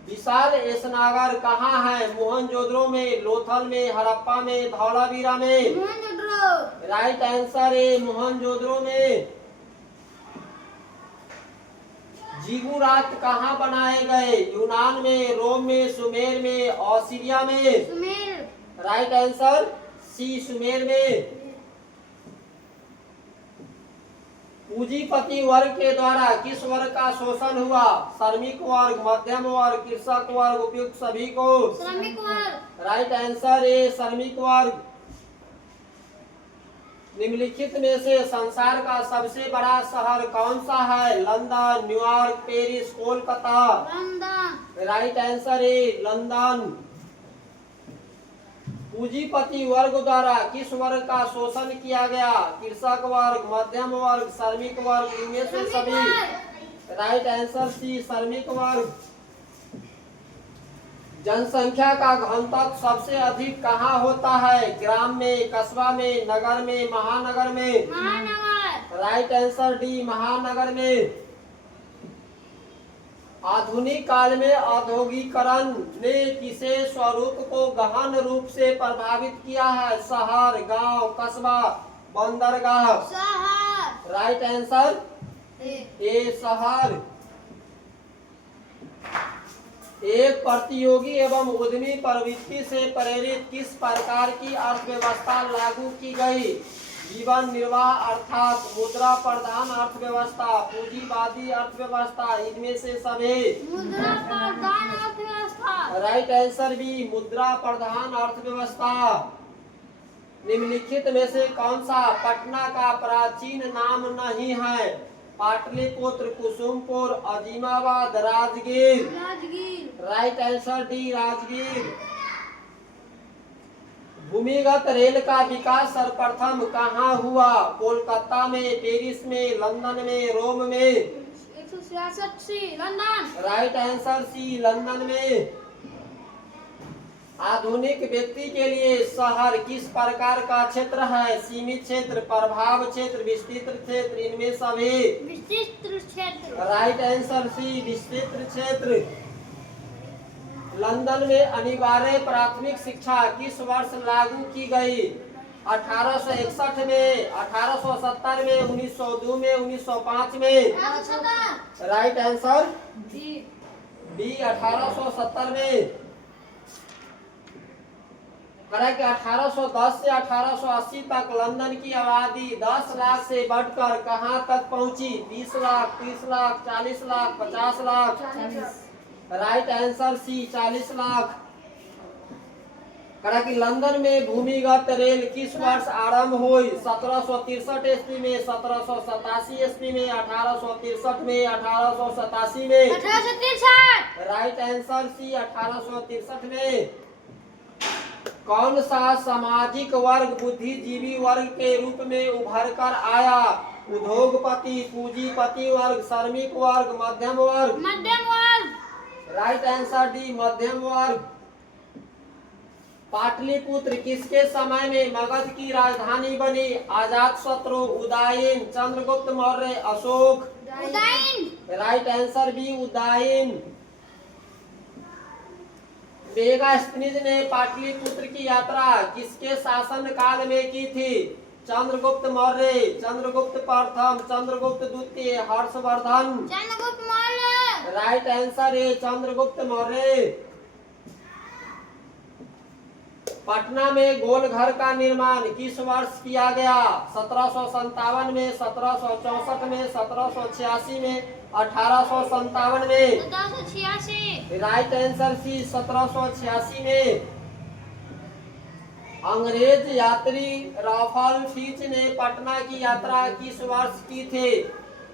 विशाल स्नानघर कहाँ है? मोहनजोदड़ो में, लोथल में, हड़प्पा में, धौलावीरा में? मोहनजोदड़ो। राइट आंसर है मोहनजोदड़ो में। जिगुरात कहाँ बनाए गए? यूनान में, रोम में, सुमेर में, ऑस्ट्रिया में? Sumer. Right answer C Sumer में। पूंजीपति वर्ग के द्वारा किस वर्ग का शोषण हुआ? श्रमिक वर्ग, मध्यम वर्ग, कृषक वर्ग, उपयुक्त सभी को? श्रमिक वर्ग। राइट आंसर है श्रमिक वर्ग। निम्नलिखित में से संसार का सबसे बड़ा शहर कौन सा है? London, New York, Paris, Kolkata? London. Right answer है लंदन। पूंजीपति वर्ग द्वारा किस वर्ग का शोषण किया गया? कृषक वर्ग, मध्यम वर्ग, श्रमिक वर्ग, इनमें से सभी? राइट आंसर सी श्रमिक वर्ग। जनसंख्या का घनत्व सबसे अधिक कहाँ होता है? ग्राम में, कस्बा में, नगर में, महानगर में? महानगर। राइट आंसर डी महानगर में। आधुनिक काल में औद्योगिकरण ने किसे स्वरूप को गहन रूप से प्रभावित किया है? शहर, गांव, कस्बा, बंदरगाह? शहर। राइट आंसर ए शहर। एक प्रतियोगी एवं उद्यमी प्रवृत्ति से प्रेरित किस प्रकार की अर्थव्यवस्था लागू की गई? जीवन निर्वाह अर्थात मुद्रा प्रधान अर्थव्यवस्था, पूंजीवादी अर्थव्यवस्था, इनमें से सभी? मुद्रा प्रधान अर्थव्यवस्था। राइट आंसर बी मुद्रा प्रधान अर्थव्यवस्था। निम्नलिखित में से कौन सा पटना का प्राचीन नाम नहीं है? Pataliputra, Kusumpur, Azimabad, Rajgir? Rajgir. Right answer D Rajgir. भूमिगत रेल का विकास सर्वप्रथम कहाँ हुआ? कोलकाता में, पेरिस में, लंदन में, रोम में? 166 C London. Right answer C London में। आधुनिक व्यक्ति के लिए शहर किस प्रकार का क्षेत्र है? सीमित क्षेत्र, प्रभाव क्षेत्र, विस्तृत क्षेत्र, इनमें सभी? विस्तृत क्षेत्र। राइट आंसर सी विस्तृत क्षेत्र। लंदन में अनिवार्य प्राथमिक शिक्षा किस वर्ष लागू की गई? 1861 में, 1870 में, 1902 में, 1905 में? राइट आंसर बी 1870 में। करेक्ट। 1810 से 1880 तक लंदन की आबादी 10 लाख से बढ़कर कहां तक पहुंची? 20 lakh, 30 lakh, 40 lakh, 50 lakh? Right answer C 40 lakh. Correct. London में भूमिगत रेल किस वर्ष आरंभ हुई? 1763 ईस्वी में, 1787 ईस्वी में, 1863 में, 1887 में? 1863। राइट आंसर सी 1863 में। कौन सा सामाजिक वर्ग बुद्धिजीवी वर्ग के रूप में उभर कर आया? उद्योगपति, पूंजीपति वर्ग, श्रमिक वर्ग, मध्यम वर्ग? मध्यम वर्ग। राइट आंसर डी मध्यम वर्ग। पाटलिपुत्र किसके समय में मगध की राजधानी बनी? Ajatashatru, Udayan, Chandragupta Maurya, Ashok? Udayan. Right answer B Udayan. Megasthenes ने पाटलिपुत्र की यात्रा किसके शासन काल में की थी? चंद्रगुप्त मौर्य, चंद्रगुप्त प्रथम, चंद्रगुप्त द्वितीय, हर्षवर्धन? चंद्रगुप्त मौर्य। राइट आंसर है चंद्रगुप्त मौर्य। पटना में गोलघर का निर्माण किस वर्ष किया गया? 1757 में, 1764 में, 1786 में, 1857 में? 1786। राइट आंसर सी 1786 में। अंग्रेज यात्री राफेल फिच ने पटना की यात्रा किस वर्ष की थी?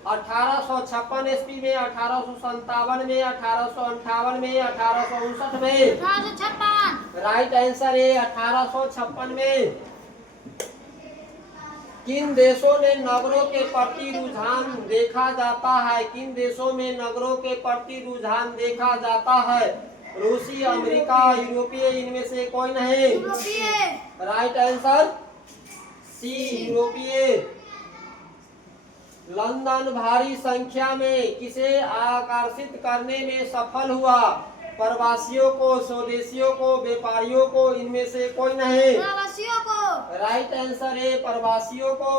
1856 ईस्वी में, 1857 में, 1858 में, 1859 में? 1856। राइट आंसर है 1856 में। किन देशों ने नगरों के प्रति रुझान देखा जाता है? किन देशों में नगरों के प्रति रुझान देखा जाता है? रूसी, अमेरिका, यूरोपीय, इनमें से कोई नहीं। यूरोपीय। राइट आंसर सी, यूरोपीय। लंदन भारी संख्या में किसे आकर्षित करने में सफल हुआ? प्रवासियों को, स्वदेशियों को, व्यापारियों को, इनमें से कोई नहीं। प्रवासियों को। राइट आंसर है प्रवासियों को।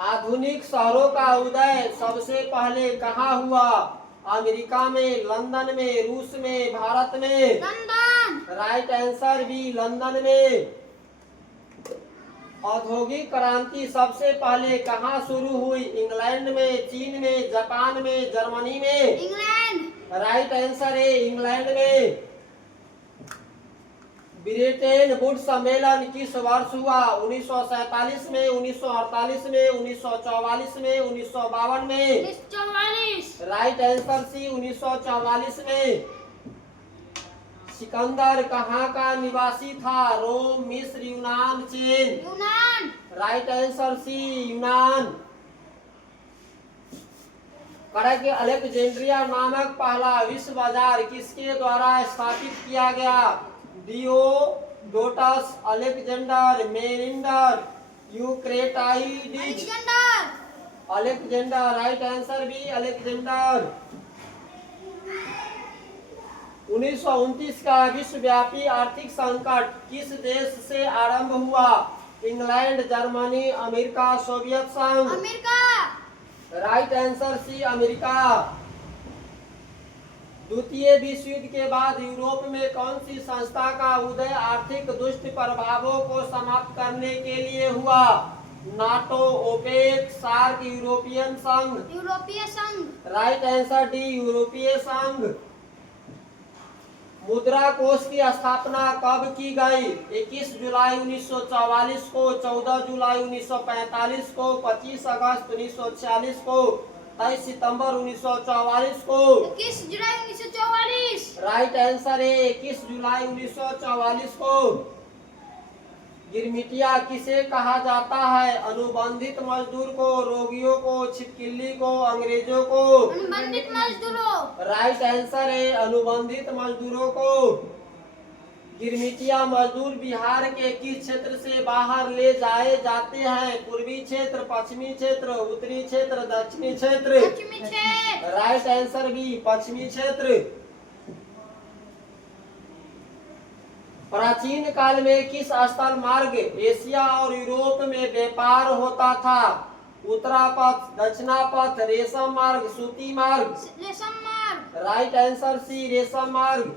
आधुनिक शहरों का उदय सबसे पहले कहाँ हुआ? अमेरिका में, लंदन में, रूस में, भारत में? लंदन। राइट आंसर भी लंदन में। औद्योगिक क्रांति सबसे पहले कहाँ शुरू हुई? इंग्लैंड में, चीन में, जापान में, जर्मनी में? इंग्लैंड। राइट आंसर है इंग्लैंड में। ब्रिटेन वुड सम्मेलन किस वर्ष हुआ? 1947 में, 1948 में, 1944 में, 1952 में? 1944। राइट आंसर सी, 1944 में। सिकंदर कहाँ का निवासी था? रोम, मिस्र, यूनान, चीन? यूनान। राइट आंसर सी, यूनान। कड़क अलेक्जेंड्रिया नामक पहला विश्व बाजार किसके द्वारा स्थापित किया गया? Diodotus, Alexander, Menander, Eucratides? Alexander. Alexander. Right answer B Alexander. 1929 का विश्वव्यापी आर्थिक संकट किस देश से आरंभ हुआ? इंग्लैंड, जर्मनी, अमेरिका, सोवियत संघ? America. Right answer C, America. द्वितीय विश्व युद्ध के बाद यूरोप में कौन सी संस्था का उदय आर्थिक दुष्प्रभावों को समाप्त करने के लिए हुआ? नाटो, ओपेक, सार्क, यूरोपियन संघ? यूरोपीय संघ। राइट आंसर डी, यूरोपीय संघ। मुद्रा कोष की स्थापना कब की गई? 21 जुलाई 1944 को, 14 जुलाई 1945 को, 25 अगस्त 1946 को, 23 सितंबर 1944 को? 21 जुलाई 1944। राइट आंसर है 21 जुलाई 1944 को। गिरमिटिया किसे कहा जाता है? अनुबंधित मजदूर को, रोगियों को, छिपकली को, अंग्रेजों को? अनुबंधित मजदूरों। राइट आंसर है अनुबंधित मजदूरों को। गिरमिटिया मजदूर बिहार के किस क्षेत्र से बाहर ले जाए जाते हैं? पूर्वी क्षेत्र, पश्चिमी क्षेत्र, उत्तरी क्षेत्र, दक्षिणी क्षेत्र? पश्चिमी क्षेत्र। राइट आंसर भी पश्चिमी क्षेत्र। प्राचीन काल में किस स्थल मार्ग एशिया और यूरोप में व्यापार होता था? उत्तरापथ, दक्षिणापथ, रेशम मार्ग, सूती मार्ग? रेशम मार्ग। राइट आंसर सी, रेशम मार्ग।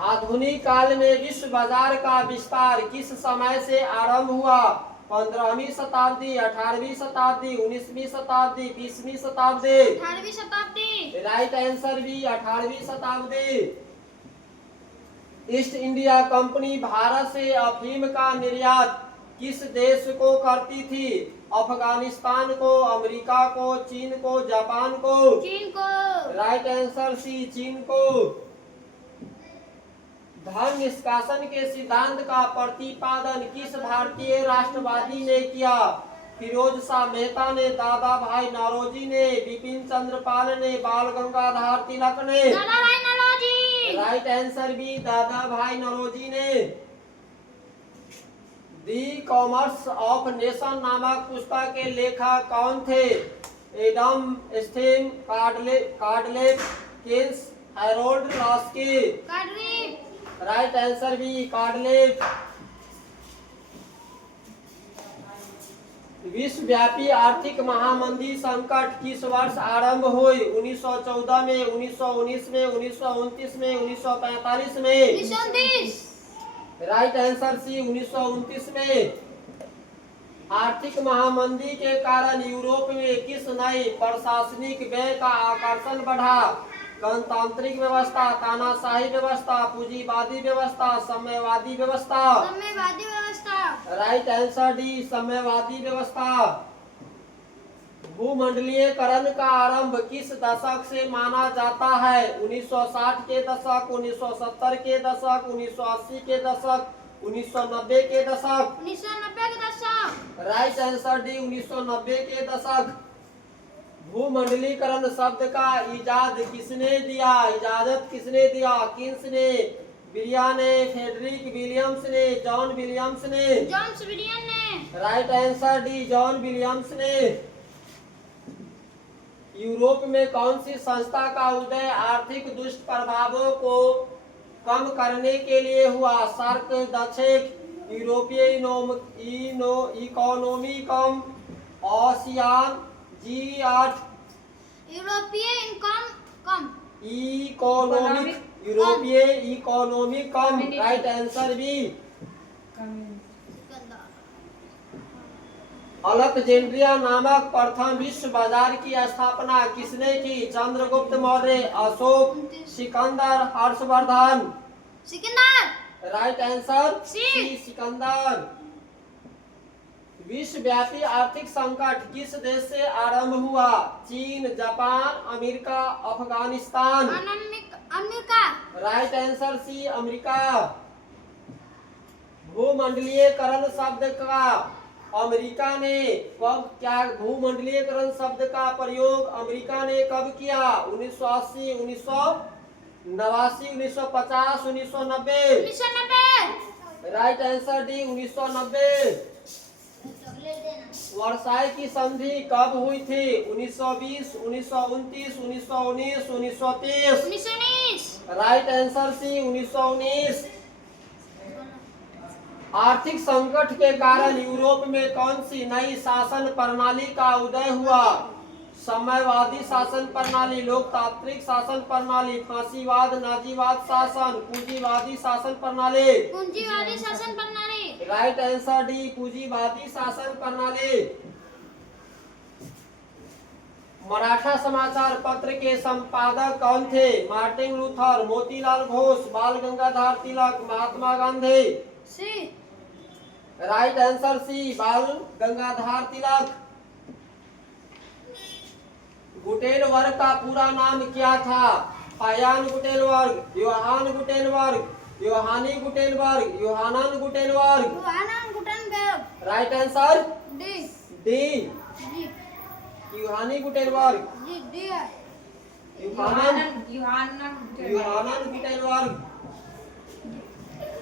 आधुनिक काल में विश्व बाजार का विस्तार किस समय से आरंभ हुआ? 15वीं शताब्दी, 18वीं शताब्दी, 19वीं शताब्दी, 20वीं शताब्दी? 18वीं शताब्दी। राइट आंसर भी 18वीं शताब्दी। ईस्ट इंडिया कंपनी भारत से अफीम का निर्यात किस देश को करती थी? अफगानिस्तान को, अमेरिका को, चीन को, जापान को? चीन को। राइट आंसर सी, चीन को। धन निष्कासन के सिद्धांत का प्रतिपादन किस भारतीय राष्ट्रवादी ने किया? फिरोज शाह मेहता ने, दादा भाई नौरोजी ने, बिपिन चंद्र पाल ने, बाल गंगाधर तिलक ने? दादा भाई नौरोजी। राइट आंसर भी दादा भाई नौरोजी ने। दी कॉमर्स ऑफ नेशन नामक पुस्तक के लेखक कौन थे? एडम स्मिथ, कार्डलेफ, केन्स, हैरोल्ड लॉस्की? कार्डलेफ। राइट आंसर भी कार्डलेफ। विश्वव्यापी आर्थिक महामंदी संकट किस वर्ष आरंभ हुई? 1914 में, 1919 में, 1929 में, 1945 में? 1929। राइट आंसर सी, 1929 में। आर्थिक महामंदी के कारण यूरोप में किस नए प्रशासनिक व्यय का आकर्षण बढ़ा? गणतांत्रिक व्यवस्था, तानाशाही व्यवस्था, पूंजीवादी व्यवस्था, साम्यवादी व्यवस्था। साम्यवादी व्यवस्था। राइट आंसर डी, साम्यवादी व्यवस्था। भूमंडलीयकरण का आरंभ किस दशक से माना जाता है? 1960 के दशक, 1970 के दशक, 1980 के दशक, 1990 के दशक। 1990 के दशक। राइट आंसर डी, 1990 के दशक। भूमंडलीकरण शब्द का इजाद किसने दिया? इजाजत किसने दिया? किन्स ने, बिलिया ने, फ्रेडरिक विलियम्स ने, जॉन विलियम्स ने? जॉन विलियम ने। Right answer D, John Williams ने। यूरोप में कौन सी संस्था का उदय आर्थिक दुष्प्रभावों को कम करने के लिए हुआ? सार्क, दक्षिण यूरोपीय इकोनॉमिकम, आसियान, G8। यूरोपीय इनकम कम। इकोनॉमिक, यूरोपीय इकोनॉमिक कम। Right answer B. अलेक्जेंड्रिया नामक प्रथम विश्व बाजार की स्थापना किसने की? Chandragupta Maurya, Ashoka, Sikandar, Harshavardhan? Sikandar. Right answer C. Sikandar. विश्वव्यापी आर्थिक संकट किस देश से आरंभ हुआ? चीन, Japan, America, Afghanistan? America. Right answer C, America. भूमंडलीयकरण शब्द का अमेरिका ने कब क्या भूमंडलीयकरण शब्द का प्रयोग अमेरिका ने कब किया? 1980, 1989, 1950, 1990? 1990। Right answer D, 1990। वर्साई की संधि कब हुई थी? 1920, 1929, 1919, 1930? 1919। Right answer C, 1919। आर्थिक संकट के कारण यूरोप में कौन सी नई शासन प्रणाली का उदय हुआ? साम्यवादी शासन प्रणाली, लोकतांत्रिक शासन प्रणाली, फांसीवाद, नाजीवाद शासन, पूंजीवादी शासन प्रणाली? पूंजीवादी शासन प्रणाली। राइट आंसर डी, पूंजीवादी शासन प्रणाली। मराठा समाचार पत्र के संपादक कौन थे? Martin Luther, Motilal Ghosh, Bal Gangadhar Tilak, Mahatma Gandhi? C. Right answer C, Bal Gangadhar Tilak. Gutenberg का पूरा नाम क्या था? फायान गुटेनबर्ग, योहान गुटेनबर्ग, योहानी गुटेनबर्ग, योहानन गुटेनबर्ग? योहानन Gutenberg. Right answer D. D, G. योहानी गुटेनबर्ग। जी डी है। योहानन गुटेनबर्ग।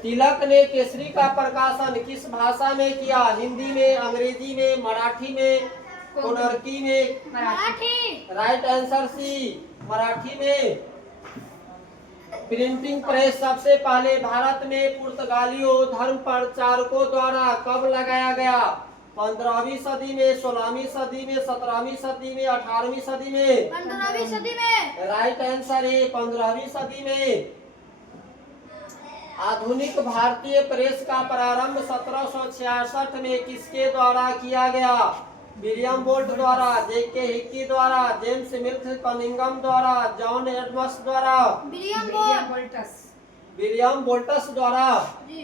तिलक ने केसरी का प्रकाशन किस भाषा में किया? हिंदी में, अंग्रेजी में, मराठी में, कोनर्की में? Marathi. Right answer C, Marathi में। प्रिंटिंग प्रेस सबसे पहले भारत में पुर्तगालियों धर्म प्रचारकों द्वारा कब लगाया गया? 15वीं सदी में, 16वीं सदी में, 17वीं सदी में, 18वीं सदी में? 15वीं सदी में। राइट आंसर है 15वीं सदी में। आधुनिक भारतीय प्रेस का प्रारंभ 1766 में किसके द्वारा किया गया? विलियम बोल्ट द्वारा, जे.के. हिक्की द्वारा, जेम्स मिल्थ कनिंगम द्वारा, जॉन एडम्स द्वारा? विलियम बोल्टस द्वारा। जी।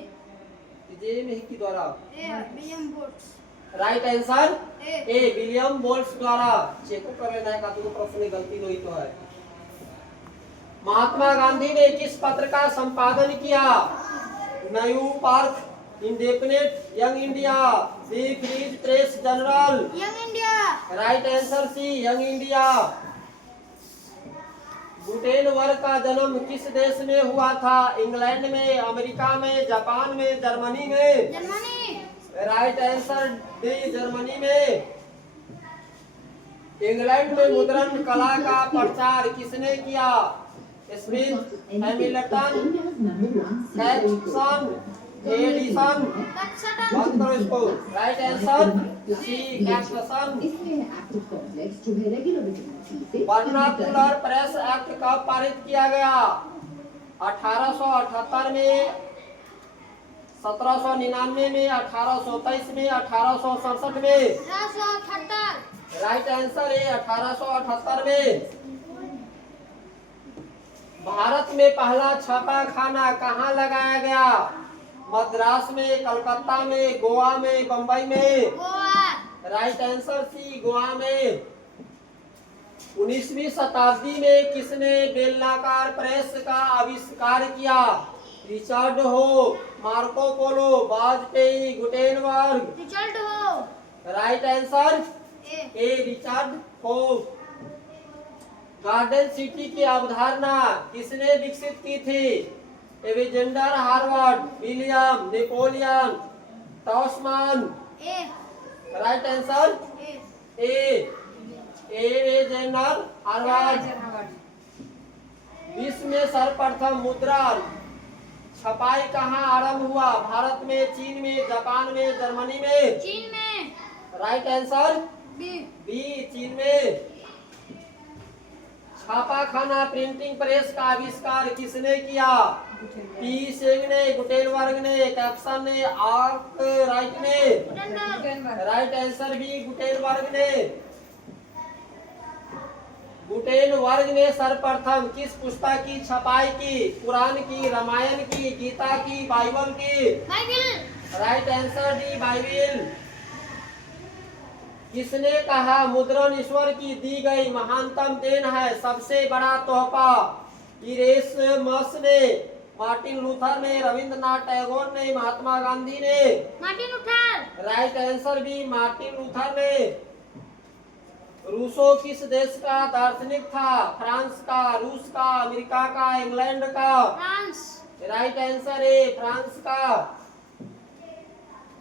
जेम्स हिक्की द्वारा? William Bolts. Right answer A. A, William Bolts द्वारा। चेक कर लेना है का तो प्रश्न में गलती नहीं तो है। महात्मा गांधी ने किस पत्र का संपादन किया? New park, independent, young India, the free press journal? Young India. Right answer C, young India. Gutenberg का जन्म किस देश में हुआ था? इंग्लैंड में, अमेरिका में, जापान में, जर्मनी में? Germany. Right answer D, Germany में। इंग्लैंड में मुद्रण कला का प्रचार किसने किया? Smith, Hamilton, Caxton, Edison? बंद करो इसको। Right answer C, Caxton. Vernacular press act कब पारित किया गया? 1878 में, 1799 में, 1823 में, 1867 में? 1878। राइट आंसर है 1878 में। भारत में पहला छापा खाना कहाँ लगाया गया? मद्रास में, कलकत्ता में, गोवा में, बंबई में। Goa. Right answer C, Goa में। 19वीं शताब्दी में किसने बेलनाकार प्रेस का आविष्कार किया? Richard Hoe, Marco Polo, Vajpayee, Gutenberg. Richard Hoe. Right answer A. Richard Hoe. Garden city की अवधारणा किसने विकसित की थी? एलेक्जेंडर हार्वर्ड, विलियम, नेपोलियन, टॉसमान। A. Right answer A. Alexander Harvard. विश्व में सर्वप्रथम मुद्रा छपाई कहाँ आरंभ हुआ? भारत में, चीन में, जापान में, जर्मनी में। चीन में। Right answer B. चीन में। छापाखाना प्रिंटिंग प्रेस का आविष्कार किसने किया? पी सेंग ने, गुटेनबर्ग ने, कैप्सन ने, आर्कराइट ने। राइट आंसर बी, गुटेनबर्ग ने। गुटेनबर्ग ने सर्वप्रथम किस पुस्तक की छपाई की? कुरान की, रामायण की, गीता की, बाइबल की। Bible. Right answer D, Bible. किसने कहा मुद्रण ईश्वर की दी गई महानतम देन है, सबसे बड़ा तोहफा? इरेस्मस ने, मार्टिन लूथर ने, रविंद्रनाथ टैगोर ने, महात्मा गांधी ने। Martin Luther. Right answer B, Martin Luther ने। रूसो किस देश का दार्शनिक था? फ्रांस का, रूस का, अमेरिका का, इंग्लैंड का। फ्रांस। राइट आंसर ए, फ्रांस का।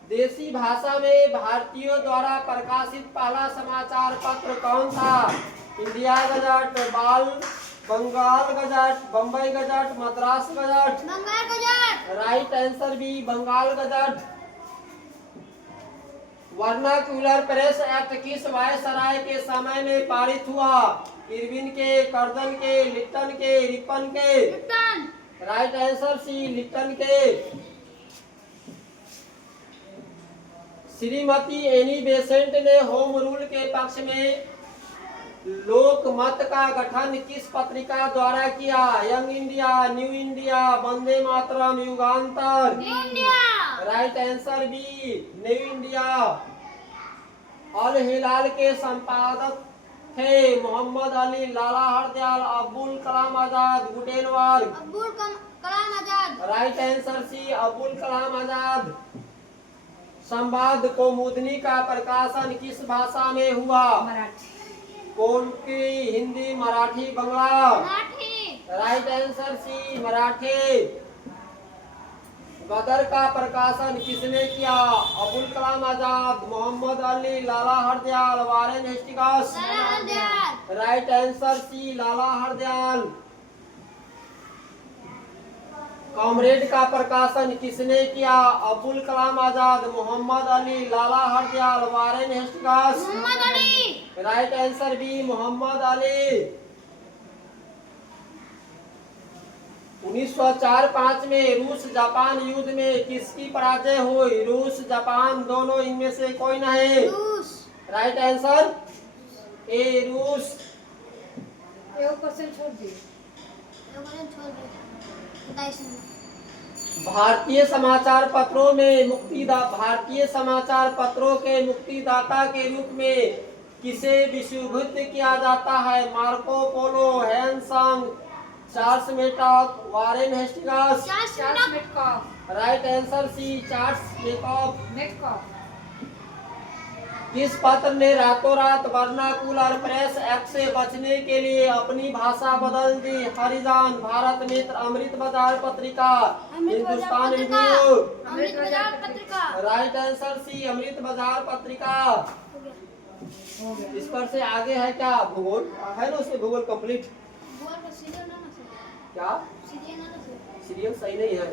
देसी भाषा में भारतीयों द्वारा प्रकाशित पहला समाचार पत्र कौन था? India gazette, Bengal gazette, Bombay gazette, Madras gazette. Bengal gazette. Right answer B, Bengal gazette. Vernacular press act किस वायसराय के समय में पारित हुआ? इरविन के, कर्जन के, लिप्टन के, रिपन के। Lytton. Right answer C, Lytton के। श्रीमती एनी बेसेंट ने होम रूल के पक्ष में लोकमत का गठन किस पत्रिका द्वारा किया? Young India, new India, Vande Mataram, Yugantar. New India. Right answer B, new India. Al Hilal के संपादक थे Mohammad Ali, Lala Hardayal, Abdul Kalam Azad, Gutenberg. Abdul Kalam Azad. Right answer C, Abdul Kalam Azad. Sambad Kaumudi का प्रकाशन किस भाषा में हुआ? Konkani, Hindi, Marathi, Bangla. Marathi. Right answer C, Marathi. Ghadar का प्रकाशन किसने किया? Abdul Kalam Azad, Mohammad Ali, Lala Hardayal, Warren Hastings. Lala Hardayal. Right answer C, Lala Hardayal. Comrade का प्रकाशन किसने किया? Abdul Kalam Azad, Mohammad Ali, Lala Hardayal, Warren Hastings. Mohammad Ali. Right answer B, Mohammad Ali. 1904-5 में रूस जापान युद्ध में किसकी पराजय हुई? रूस, जापान, दोनों, इनमें से कोई नहीं। रूस। राइट आंसर ए, रूस। भारतीय समाचार पत्रों में भारतीय समाचार पत्रों के मुक्तिदाता के रूप में किसे विश्वभूत किया जाता है? मार्को पोलो, हैंसंग, Charles Metcalfe, Warren Hastings. Charles Metcalfe. Right answer C, Charles Metcalfe. किस पत्र ने रातों रात वर्नाकुलर प्रेस एक्ट से बचने के लिए अपनी भाषा बदल दी? हरिजन, भारत मित्र, अमृत बाजार पत्रिका, हिंदुस्तान रिव्यू। अमृत बाजार पत्रिका। राइट आंसर सी, अमृत बाजार पत्रिका। इस पर से आगे है क्या? भूगोल है ना, उसमें भूगोल कंप्लीट। सीरियल ना क्या? सीरियल ना सीरियल सही नहीं है।